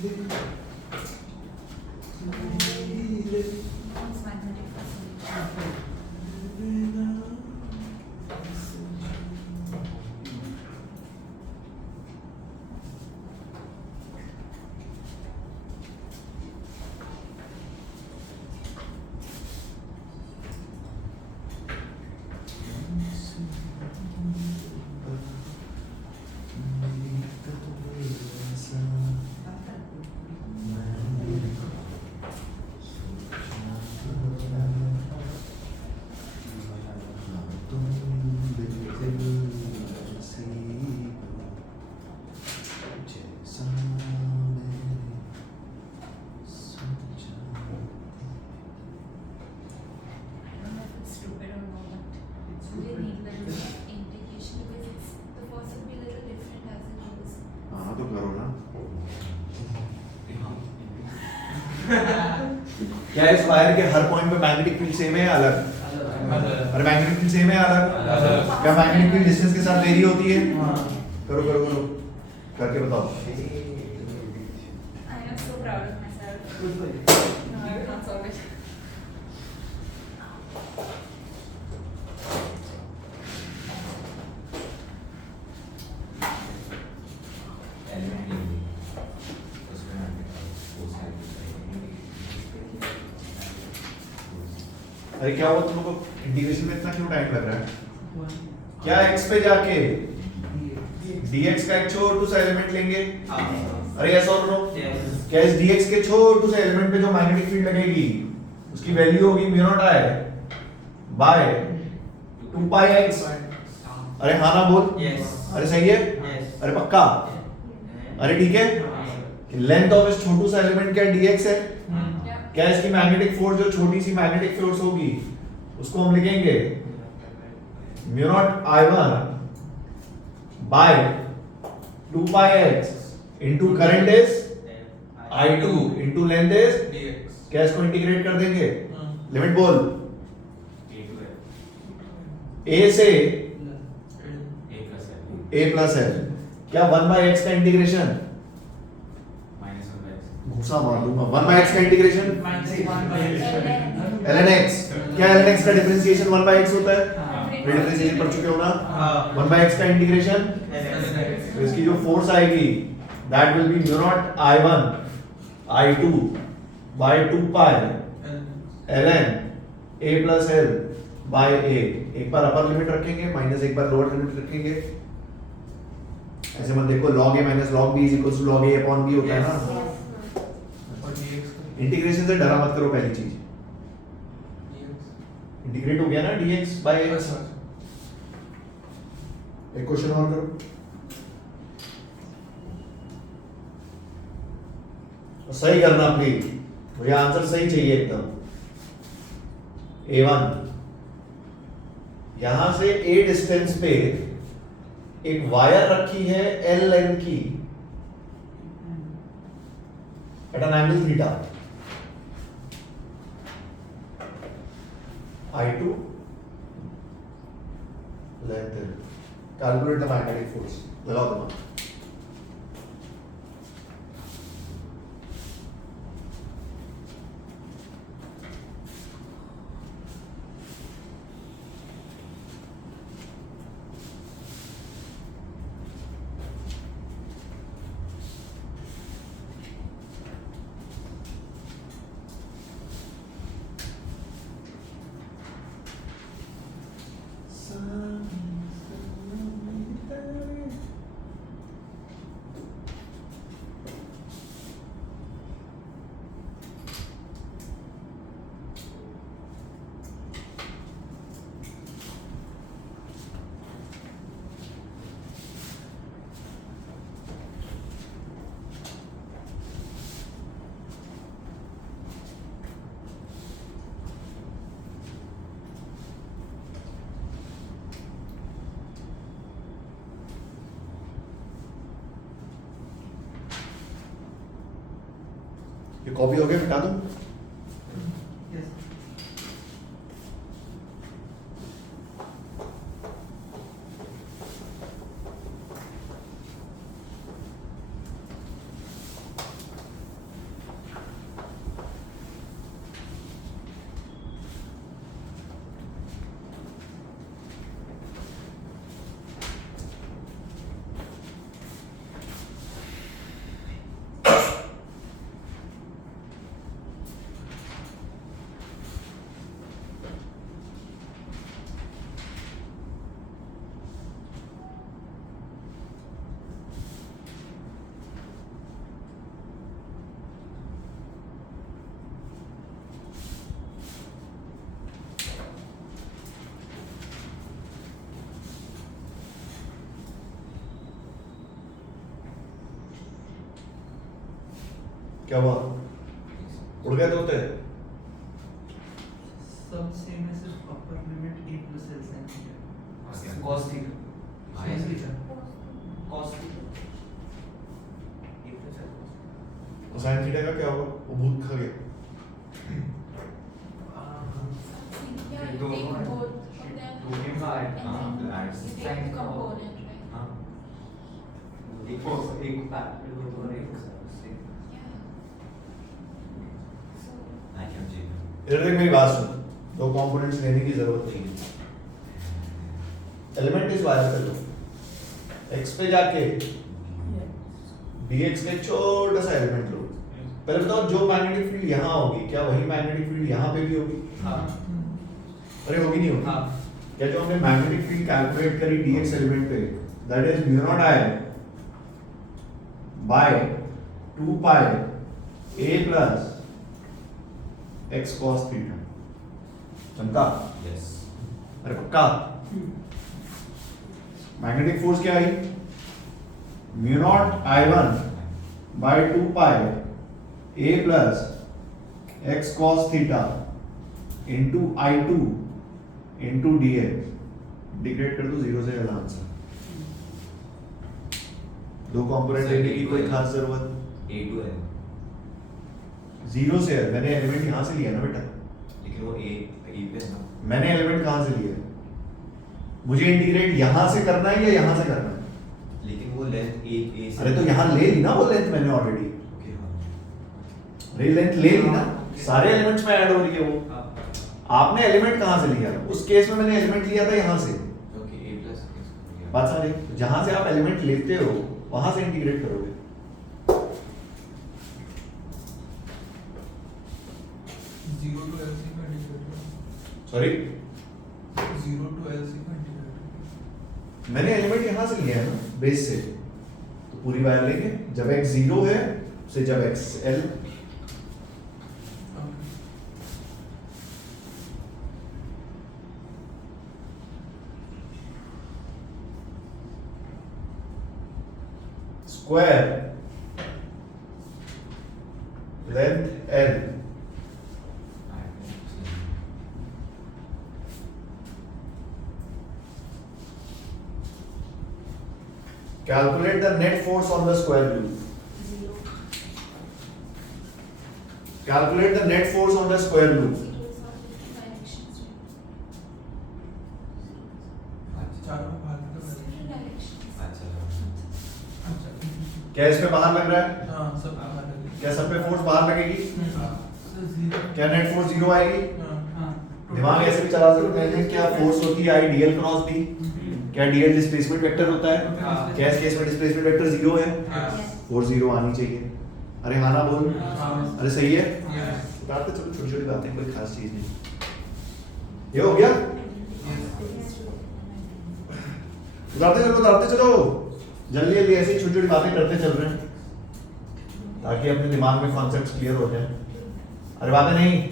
It's magnetic field. I don't know if it's stupid or not, but we need a little bit of integration because it's the first would be a little different as it goes. हाँ तो करो ना क्या इस वायर के हर पॉइंट पे मैग्नेटिक फील्ड सेम है या अलग? अरे मैग्नेटिक फील्ड सेम है या अलग? क्या मैग्नेटिक फील्ड डिस्टेंस के साथ वेरी होती है? करो करो करो करके बताओ। I am so proud of myself. No, I will not solve it. अरे क्या हुआ तुम लोगों को इंटीग्रेशन में इतना क्यों टाइम लग रहा है? क्या x पे जाके dx का एक छोटू सा एलिमेंट लेंगे? अरे यस और नो? क्या इस dx के छोटू से एलिमेंट पे जो मैग्नेटिक फील्ड लगेगी उसकी वैल्यू होगी mu naught I by 2 pi x। अरे हाँ ना बोल? अरे सही है? अरे पक्का? अरे ठीक है? लेंथ ऑफ इस छोटू सा एलिमेंट क्या dx है? क्या इसकी मैग्नेटिक फोर्स जो छोटी सी मैग्नेटिक फोर्स होगी उसको हम लिखेंगे mu not I1 by 2 pi x into current is I2 into length is dx क्या इसको इंटीग्रेट कर देंगे? लिमिट बोल a से a प्लस l क्या 1 बाय x का इंटीग्रेशन घुसा मार दूंगा 1 बाय x का इंटीग्रेशन ln x क्या ln x का डिफरेंशिएशन 1 बाय x होता है? डिफरेंशिएशन पढ़ चुके हो ना? 1 बाय x का इंटीग्रेशन तो इसकी जो फोर्स आएगी that will be mu not I1 I2 by 2 pi ln a plus l by a। एक बार अपर लिमिट रखेंगे माइनस एक बार लोअर लिमिट रखेंगे। ऐसे मत देखो log a minus log b is equal to log a upon b होता है ना। और dx इंटीग्रेशन से डरा मत करो पहली चीज। इंटीग्रेट हो गया ना dx बाय x। एक क्वेश्चन और करो। सही करना प्लीज, मुझे आंसर सही चाहिए एकदम। A1 यहां से a डिस्टेंस पे एक वायर रखी है L लेंथ की at an angle theta. I2 length L। Calculate the magnetic force. लगाओ दिमाग। ये कॉपी हो गया, मिटा दूं? क्या हुआ? उड़ गए तोते? सब सेम है, सिर्फ upper limit a plus l sin theta। cos theta sin theta। cos theta ये तो चल और साइन थीटा का क्या होगा? वो भूत खा गया। Yeah, you दोनों take हैं। both of them दोनों का and हाँ, then adds you sin take का हो। component, right? हाँ एक पैरेलल और एक same। Yeah. So, इधर देख मेरी बात सुन, दो कंपोनेंट्स लेने की जरूरत नहीं है। एलिमेंट इस वायर कर लो, x पे जाके dx का एक छोटा सा एलिमेंट लो। पहले बताओ जो मैग्नेटिक फील्ड यहाँ होगी, क्या वही मैग्नेटिक फील्ड यहाँ पे भी होगी? हाँ अरे होगी नहीं होगी? हाँ क्या जो हमने मैग्नेटिक फील्ड कैलकुलेट करी dx एलिमेंट पे, that is mu nought I by 2 pi a plus x cos theta. चमका? अरे पक्का? मैग्नेटिक फोर्स क्या आई? Mu not I1 by 2 pi a plus x cos theta into I2 into dx। Degrade कर दो 0 से पहला आंसर। दो कंपोनेंट लेने की कोई खास जरूरत? A2L 0 से है, मैंने एलिमेंट यहाँ से लिया ना बेटा। लेकिन वो A पे है ना। मैंने एलिमेंट कहाँ से लिया? मुझे इंटीग्रेट यहाँ से करना है या यहाँ से करना है? लेकिन वो लेंथ A से अरे तो यहाँ ले ली ना वो लेंथ मैंने ऑलरेडी। ओके हाँ अरे लेंथ ले ली ना, सारे एलिमेंट्स में ऐड हो रही है वो। हाँ आपने एलिमेंट कहाँ से लिया? उस केस में मैंने एलिमेंट लिया था यहाँ से। ओके A प्लस बात समझे? जहाँ से आप एलिमेंट लेते हो वहां से इंटीग्रेट करोगे। जीरो टू एल सी का इंटीग्रेट सॉरी, 0 to LC का इंटीग्रेट मैंने एलिमेंट यहाँ से लिया है ना बेस से, तो पूरी वायर लेंगे जब x 0 है से जब x l। Square length l calculate the net force on the square loop. zero. Calculate the net force on the square loop. Zero is all different directions, right? चारों भाग का Different directions. अच्छा अच्छा क्या इसमें बाहर लग रहा है? हाँ सब भाग लगे क्या सब पे फोर्स बाहर लगेगी? सर जीरो क्या नेट फोर्स 0 आएगी? हाँ दिमाग ऐसे भी चला सकते हैं, क्या फोर्स होती है आई dl क्रॉस d? क्या dl डिस्प्लेसमेंट वेक्टर होता है? हाँ। क्या इस केस में डिस्प्लेसमेंट वेक्टर 0 है? हाँ फोर्स 0 आनी चाहिए। अरे हाँ ना बोल। हाँ अरे सही है? यस बताते चलो, छोटी छोटी बातें, कोई खास चीज नहीं। ये हो गया? उतारते चलो जल्दी जल्दी, ऐसी छोटी छोटी बातें करते चल रहे हैं ताकि अपने दिमाग में कॉन्सेप्ट्स क्लियर हो जाए। अरे बातें नहीं।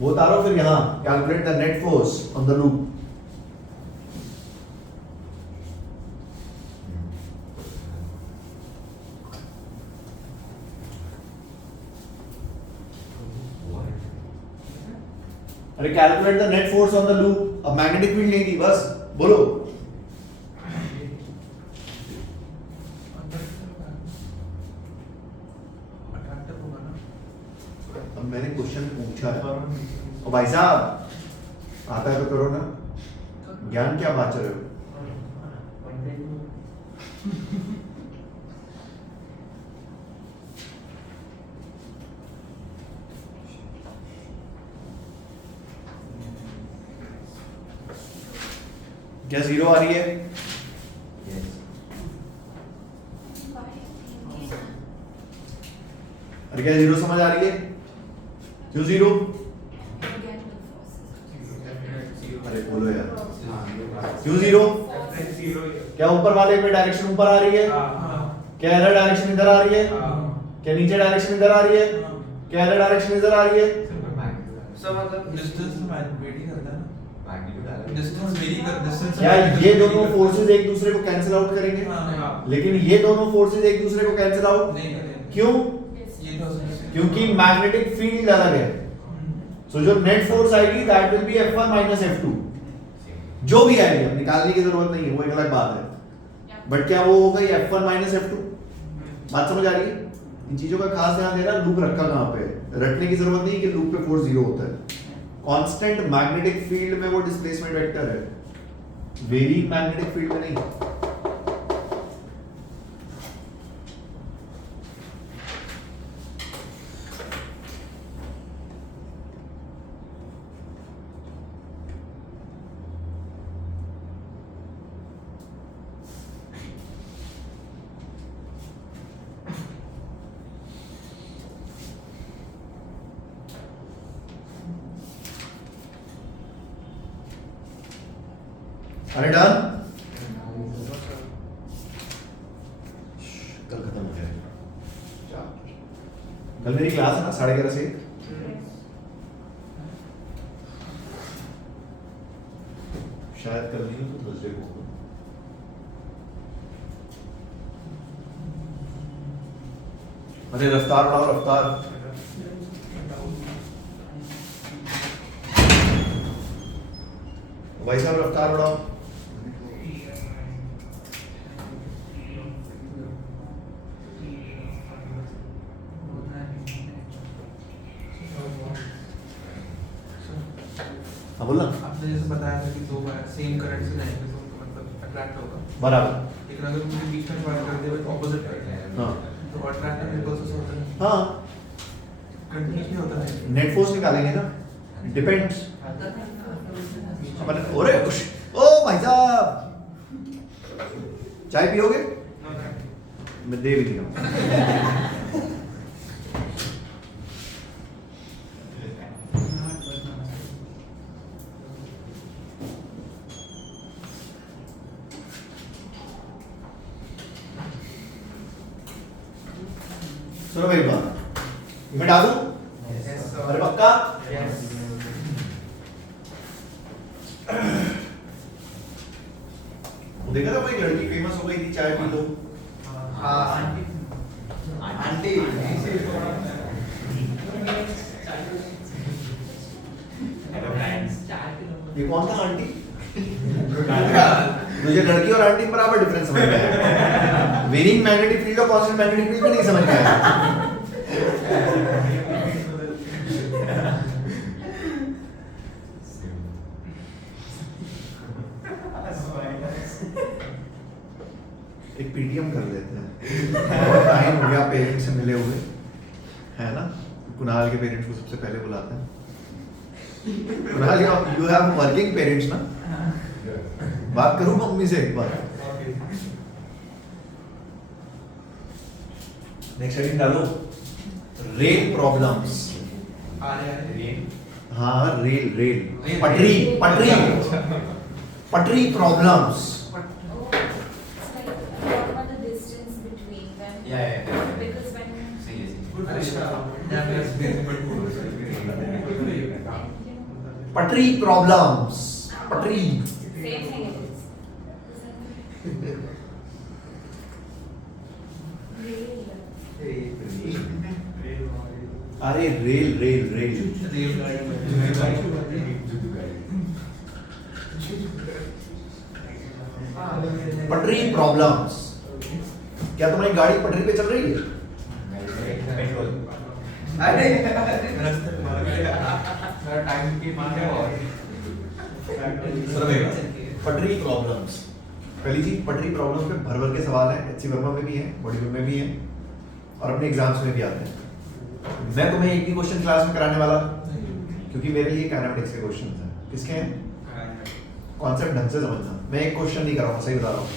वो उतारो फिर यहाँ, calculate the net force on the loop. अरे calculate the net force on the loop. अब मैग्नेटिक फील्ड नहीं थी, बस बोलो। अट्रैक्टिव होगा ना अब मैंने क्वेश्चन पूछा है और भाई साहब आता है तो करो ना, ज्ञान क्या बात रहे हो? क्या 0 आ रही है? Yes Why thinking? अरे क्या 0 समझ आ रही है? क्यों 0? Get the forces. अरे बोलो यार क्यों जीरो? क्या ऊपर वाले में डायरेक्शन ऊपर आ रही है? क्या इधर डायरेक्शन इधर आ रही है? क्या नीचे डायरेक्शन इधर आ रही है? क्या इधर डायरेक्शन इधर आ रही है? सो मतलब डिस्टेंस वेरी करता है ना, मैग्नीट्यूड अलग डिस्टेंस वेरी कर डिस्टेंस क्या ये दोनों फोर्सेस एक दूसरे को कैंसिल आउट करेंगे? हाँ। लेकिन ये दोनों फोर्सेस एक दूसरे को कैंसिल आउट नहीं करेंगे। क्यों? ये तो क्योंकि मैग्नेटिक फील्ड अलग है। सो जो नेट फोर्स आएगी that will B F1 minus F2, जो भी आएगी, अब निकालने की जरूरत नहीं है, वो एक अलग बात है। बट क्या वो होगा ये F1 माइनस F2? बात समझ आ रही है? इन चीजों का खास ध्यान देना, लूप रखा कहां पे है, रटने की जरूरत नहीं कि लूप पे फोर्स जीरो होता है। कांस्टेंट मैग्नेटिक फील्ड में वो डिस्प्लेसमेंट वेक्टर है, वेरिंग मैग्नेटिक फील्ड में नहीं। अरे डन, कल खत्म हो जाएगा। कल मेरी क्लास है ना 11:30 से। शायद कल नहीं तो थर्सडे को होगा। अरे रफ्तार बढ़ाओ रफ्तार। भाई साहब रफ्तार बढ़ाओ। हाँ बोल ना। आपने जैसे बताया था कि दो बार सेम करंट से जाएंगे तो उनको मतलब अट्रैक्ट होगा, बराबर। लेकिन अगर मुझे बीच में बात कर दे ऑपोजिट करते हैं हाँ तो अट्रैक्ट इम्पल्स होता है, हाँ, कंटिन्यूसली होता है। नेट फोर्स निकालेंगे ना, डिपेंड्स। अरे ओ भाई साहब, चाय पियोगे? मैं दे भी दिया। सुनो मेरी बात, मैं डालूं? अरे पक्का? देखा था कोई लड़की फेमस हो गई थी, चाय पी लो। आंटी ये कौन था आंटी? मुझे लड़की और आंटी बराबर डिफरेंस समझ में आया। वेरिंग मैग्नेटिक फील्ड और कांस्टेंट मैग्नेटिक फील्ड में नहीं समझ में आया। एक पीटीएम कर लेते हैं, टाइम हो गया पेरेंट्स से मिले हुए, है ना? कुणाल के पेरेंट्स को सबसे पहले बुलाते हैं। Kunal you have working parents ना? बात करूं मम्मी से एक बार। नेक्स्ट हेडिंग डालो, रेल प्रॉब्लम्स। हाँ रेल रेल, पटरी पटरी पटरी प्रॉब्लम्स। पटरी प्रॉब्लम्स, पटरी। अरे रेल रेल रेल, पटरी प्रॉब्लम्स। क्या तुम्हारी गाड़ी पटरी पे चल रही है? अरे टाइम की मांग है और पटरी प्रॉब्लम्स। पहली चीज, पटरी प्रॉब्लम्स पे भर भर के सवाल है, एचसी वर्मा में भी है, मॉड्यूल में भी है और अपने एग्जाम्स में भी आते हैं। मैं तुम्हें एक ही क्वेश्चन क्लास में कराने वाला क्योंकि मेरे लिए काइनेमेटिक्स के क्वेश्चन हैं। किसके हैं? कॉन्सेप्ट ढंग से समझना। मैं एक क्वेश्चन नहीं कर रहा हूँ, सही बता रहा हूँ।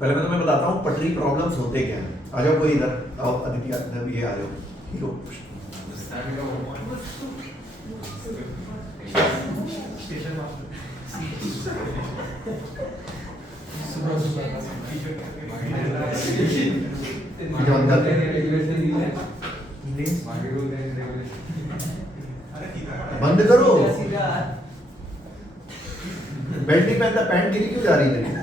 पहले मैं तुम्हें बताता हूँ पटरी प्रॉब्लम्स होते क्या हैं। आ जाओ कोई इधर, आओ अदिति इधर भी है, आ जाओ। हीरो स्टेशन मास्टर बंद करो बेल्ट नहीं पहनता पैंट गिरी क्यों जा रही है तेरी?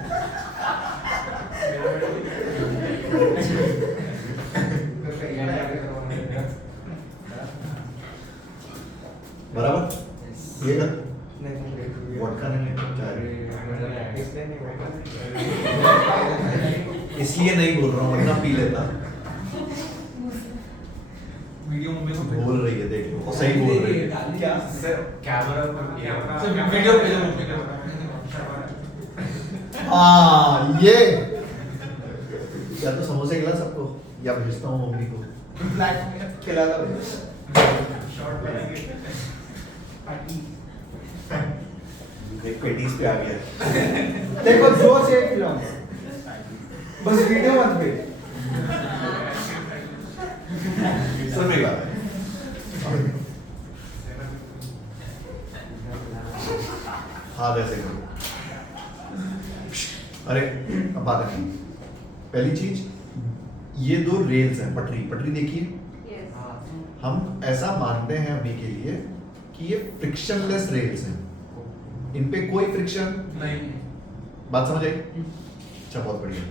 बराबर ये कर वोडका नहीं है चाय इसलिए नहीं बोल रहा हूँ वरना पी लेता वीडियो में बोल रही है देख लो वो सही बोल रही है क्या कैमरा वीडियो वीडियो हाँ ये या तो समोसे खिला सबको या भेजता हूँ मम्मी को खिला दो एक पेटीज पे आ गया देखो जो से खिलाओ बस वीडियो मत भेज सुन रही बात है हाँ वैसे करो अरे अब बात है पहली चीज ये दो रेल्स हैं पटरी पटरी देखिए हम ऐसा मानते हैं अभी के लिए कि ये फ्रिक्शनलेस रेल्स हैं इन पे कोई फ्रिक्शन नहीं बात समझ आई अच्छा बहुत बढ़िया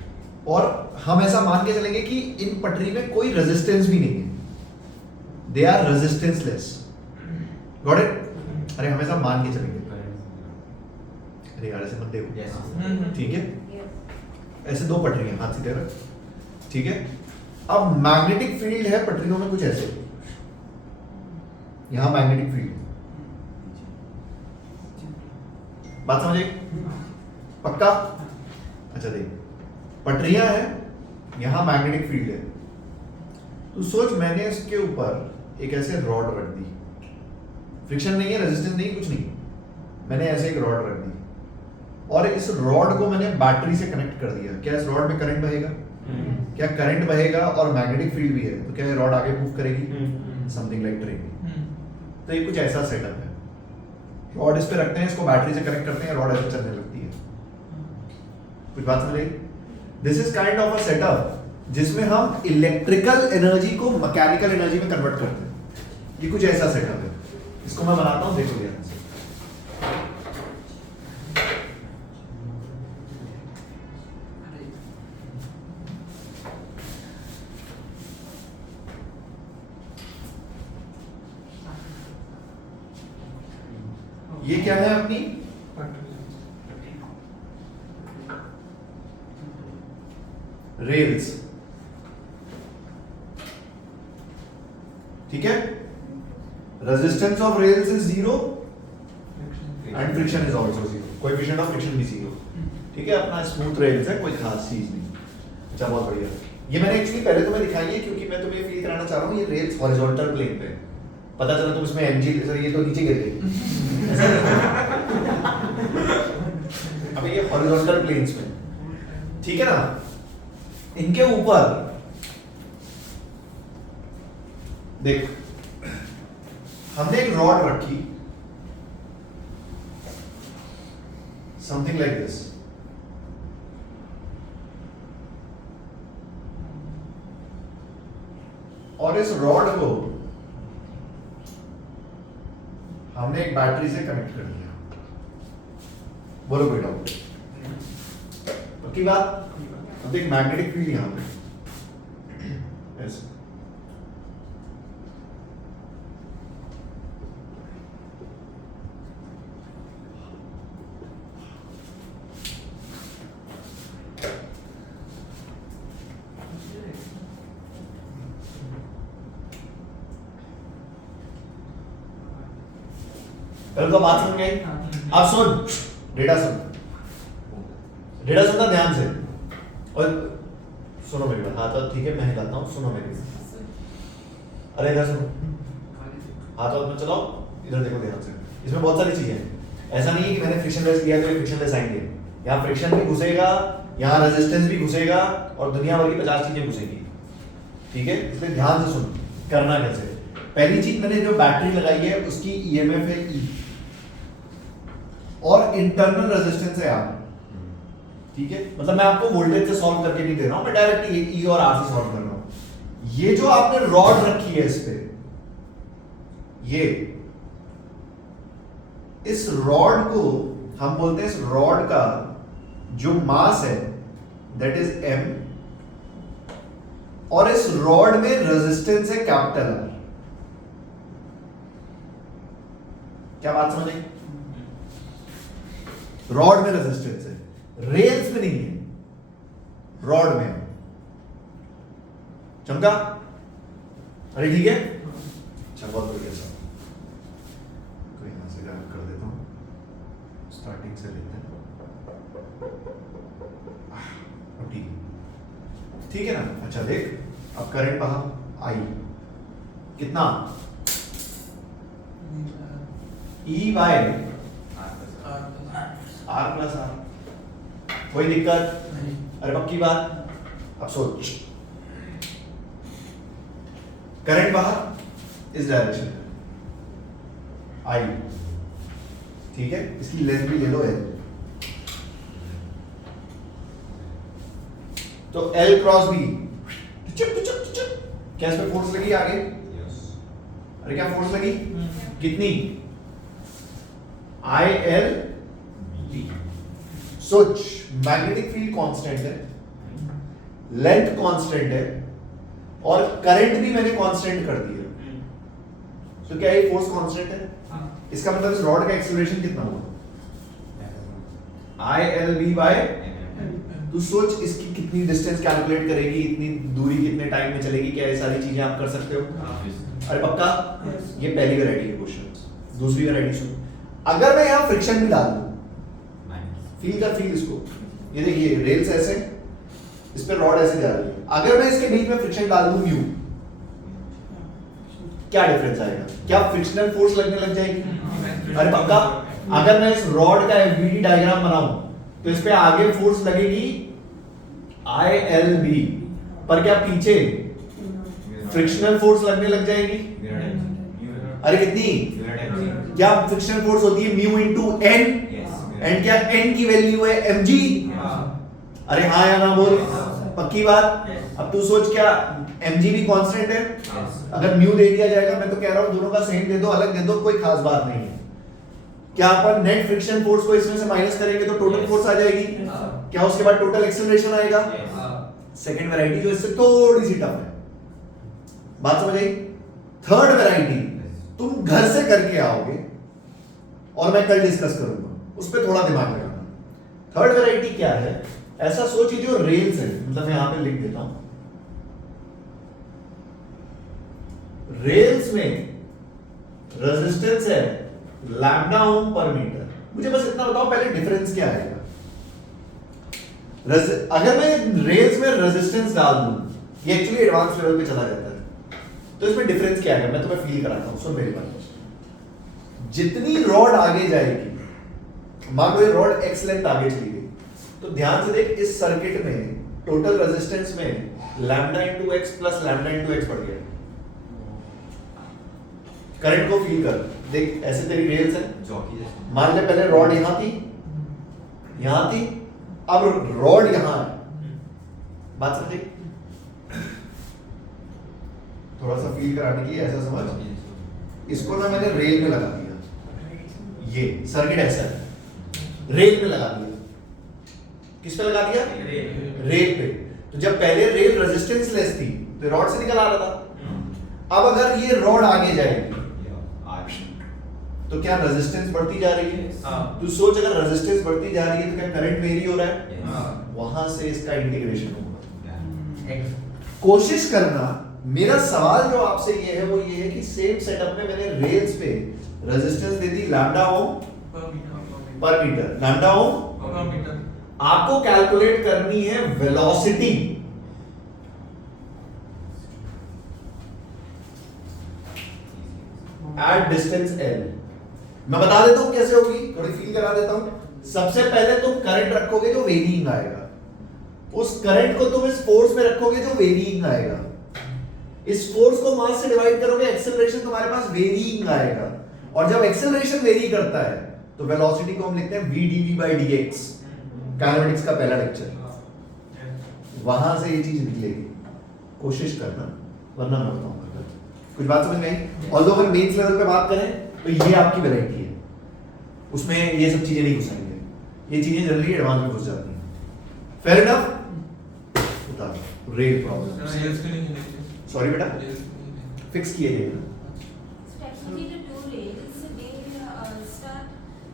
और हम ऐसा मान के चलेंगे कि इन पटरी में कोई रेजिस्टेंस भी नहीं है दे आर रेजिस्टेंसलेस गॉट इट अरे हम ऐसा मान के चलेंगे अरे यार ऐसे मत देखो ठीक है ऐसे दो पटरी हैं हाथ सीधे रख ठीक है अब मैग्नेटिक फील्ड है पटरियों में कुछ ऐसे यहां मैग्नेटिक फील्ड है बात समझ आई पक्का अच्छा देख पटरियां हैं यहां मैग्नेटिक फील्ड है तो सोच मैंने इसके ऊपर एक ऐसे रॉड रख दी फ्रिक्शन नहीं है रेजिस्टेंस नहीं कुछ नहीं मैंने ऐसे एक रॉड रख दी और इस रॉड को मैंने बैटरी से कनेक्ट कर दिया क्या इस रॉड में करंट बहेगा क्या करंट बहेगा और मैग्नेटिक फील्ड भी है तो क्या ये रॉड आगे मूव करेगी समथिंग लाइक ट्रेन तो ये कुछ ऐसा सेटअप है रॉड इस पे रखते हैं इसको बैटरी से कनेक्ट करते हैं रॉड ऐसे चलने लगती है कुछ बात समझ आई this is kind of a setup जिसमें हम इलेक्ट्रिकल एनर्जी को मैकेनिकल एनर्जी में कन्वर्ट करते हैं ये कुछ ऐसा सेटअप है इसको मैं बनाता हूं देखो ध्यान से ये क्या है अपनी रेल्स ठीक है resistance of rails is zero and friction is also zero coefficient of friction भी जीरो ठीक है अपना स्मूथ रेल्स है कोई खास चीज नहीं अच्छा बहुत बढ़िया ये मैंने एक्चुअली पहले तुम्हें दिखाई है क्योंकि मैं तुम्हें फील कराना चाह रहा हूँ ये रेल्स हॉरिजॉन्टल प्लेन पे पता चला तुम इसमें एमजी सर ये तो नीचे गिर गई अब ये हॉरिजॉन्टल प्लेन्स में ठीक है ना इनके ऊपर देख हमने एक रॉड रखी समथिंग लाइक दिस और इस रॉड को हमने एक बैटरी से कनेक्ट कर दिया बोलो कोई डाउट पक्की बात अब देख मैग्नेटिक फील्ड यहां पे ऐसे पहले तो बात समझ गई अब सुन डेटा सुनना ध्यान से और सुनो मेरी बात हाँ तो ठीक है मैं हिलाता हूँ सुनो मेरी बात अरे इधर सुनो हाथ में चलाओ इधर देखो ध्यान से इसमें बहुत सारी चीजें हैं ऐसा नहीं है कि मैंने फ्रिक्शनलेस लिया तो ये फ्रिक्शनलेस आएंगे यहाँ फ्रिक्शन भी घुसेगा यहाँ रेजिस्टेंस भी घुसेगा और दुनिया भर की 50 चीजें घुसेगी ठीक है इसलिए ध्यान से सुनो करना कैसे? पहली चीज मैंने जो बैटरी लगाई है उसकी ईएमएफ है ई और इंटरनल रेजिस्टेंस है आर। ठीक है, मतलब मैं आपको वोल्टेज से सॉल्व करके नहीं दे रहा हूं, मैं डायरेक्ट ई और आर से सॉल्व कर रहा हूं। ये जो आपने रॉड रखी है इस पे, ये इस रॉड को हम बोलते हैं, इस रॉड का जो मास है दैट इज एम, और इस रॉड में रेजिस्टेंस है कैपिटल आर। क्या बात समझ आई? रॉड में रेजिस्टेंस है, रेल्स में नहीं है, रॉड में है। चमका? अरे ठीक है, अच्छा बहुत बढ़िया सर। तो यहां से रैप कर देता हूं, स्टार्टिंग से लेते हैं। ठीक है ना? अच्छा देख, अब करंट बहा आई कितना? E by R plus R. कोई दिक्कत? अरे पक्की बात। अब सोच, करंट बाहर इस डायरेक्शन में आई, ठीक है, इसकी लेंथ भी ले लो एल, तो एल क्रॉस बी, क्या इस पे फोर्स लगी आगे? अरे क्या फोर्स लगी? कितनी? I L B. सोच, मैग्नेटिक फील्ड कांस्टेंट है, लेंथ कांस्टेंट है, और करंट भी मैंने कांस्टेंट कर दिया, तो क्या ये फोर्स कांस्टेंट है? इसका मतलब इस रॉड का एक्सीलरेशन कितना होगा? आई एल बी बाय, तू सोच इसकी कितनी डिस्टेंस कैलकुलेट करेगी, इतनी दूरी कितने टाइम में चलेगी, क्या ये सारी चीजें आप कर सकते हो? अरे पक्का? ये पहली वैरायटी है क्वेश्चन। दूसरी वैरायटी सुन, अगर मैं यहां फ्रिक्शन भी डाल दूं, फील कर, फील इसको, ये देखिए रेल्स ऐसे, इस पे रॉड ऐसे जा रही है, अगर मैं इसके बीच में फ्रिक्शन डाल दूं म्यू, क्या डिफरेंस आएगा? क्या फ्रिक्शनल फोर्स लगने लग जाएगी? अरे पक्का? अगर मैं इस रॉड का एफबीडी डायग्राम बनाऊं तो इस पे आगे फोर्स लगेगी आई एल बी, पर क्या पीछे फ्रिक्शनल फोर्स लगने लग जाएगी? अरे कितनी? क्या फ्रिक्शनल फोर्स होती है? म्यू इनटू एन, एंड क्या एन की वैल्यू है mg? अरे हाँ या ना बोल, पक्की बात? अब तू सोच, क्या mg भी कांस्टेंट है? अगर म्यू दे दिया जाएगा, मैं तो कह रहा हूं दोनों का सेम दे दो, अलग दे दो, कोई खास बात नहीं है। क्या अपन नेट फ्रिक्शन फोर्स को इसमें से माइनस करेंगे तो टोटल फोर्स आ जाएगी? क्या उसके बाद टोटल एक्सेलरेशन आएगा? सेकंड वैरायटी जो इससे थोड़ी सी टफ है, बात समझ आई? थर्ड वैरायटी तुम घर से करके आओगे और मैं कल डिस्कस करूंगा, उस पर थोड़ा दिमाग लगाना। थर्ड वैरायटी क्या है? ऐसा सोचिए जो रेल्स है, मतलब मैं यहां पे लिख देता हूं, रेल्स में रेजिस्टेंस है लैम्डा ओम पर मीटर। मुझे बस इतना बताओ पहले डिफरेंस क्या आएगा? अगर मैं रेल्स में रेजिस्टेंस डाल दूं, ये एक्चुअली एडवांस लेवल पे चला जाता है, तो इसमें डिफरेंस क्या आएगा? मैं तुम्हें फील कराता हूं, सुन मेरी बात। जितनी रॉड आगे जाएगी, मान लो ये रॉड एक्स लेंथ आगे चली गई, तो ध्यान से देख, इस सर्किट में टोटल रेजिस्टेंस में lambda into x plus lambda into x बढ़ गया। करंट को फील कर, देख ऐसे तेरी रेल्स है, मान ले पहले रॉड यहां थी, यहां थी, अब रॉड यहां है, बात समझे? थोड़ा सा फील कराने के लिए ऐसा समझ, इसको ना मैंने रेल में लगा दिया, ये सर्किट ऐसा है, रेल में लगा दिया। किस पे लगा दिया? रेल पे। तो जब पहले रेल रेजिस्टेंस लेस थी तो रॉड से निकल आ रहा था, अब अगर ये रॉड आगे जाएगी तो क्या रेजिस्टेंस बढ़ती जा रही है? तू सोच, अगर रेजिस्टेंस बढ़ती जा रही है तो क्या करंट वेरी हो रहा है? वहां से इसका इंटीग्रेशन होगा। कोशिश करना, मेरा सवाल जो आपसे ये है वो ये है कि सेम सेटअप में मैंने रेल्स पे रेजिस्टेंस दे दी लैम्डा ओम पर मीटर, लैम्डा ओम पर मीटर। आपको कैलकुलेट करनी है वेलोसिटी, एट डिस्टेंस L। मैं बता देता हूं कैसे होगी, थोड़ी फील करा देता हूं। सबसे पहले तुम करंट रखोगे जो वेरिंग आएगा, उस करंट को तुम इस फोर्स में रखोगे जो वेरिंग आएगा। इस फोर्स को मास से डिवाइड करोगे, एक्सेलरेशन तुम्हारे पास वेरिंग आएगा, और जब एक्सेलरेशन वेरी करता है तो वेलोसिटी को हम लिखते हैं v dv by dx, kinematics का पहला लेक्चर, वहां से ये चीज निकलेगी, कोशिश करना, वरना मैं बताऊंगा। कुछ बात समझ में आई? ऑल्दो अगर मेंस लेवल पे बात करें तो ये आपकी वैरायटी है, उसमें ये सब चीजें नहीं घुसाएंगे, ये चीजें जनरली एडवांस में घुस जाती हैं। Fair enough? Rail problem, rails के नहीं नीचे सॉरी बेटा, रेल्स के नहीं फिक्स किए जाएगा।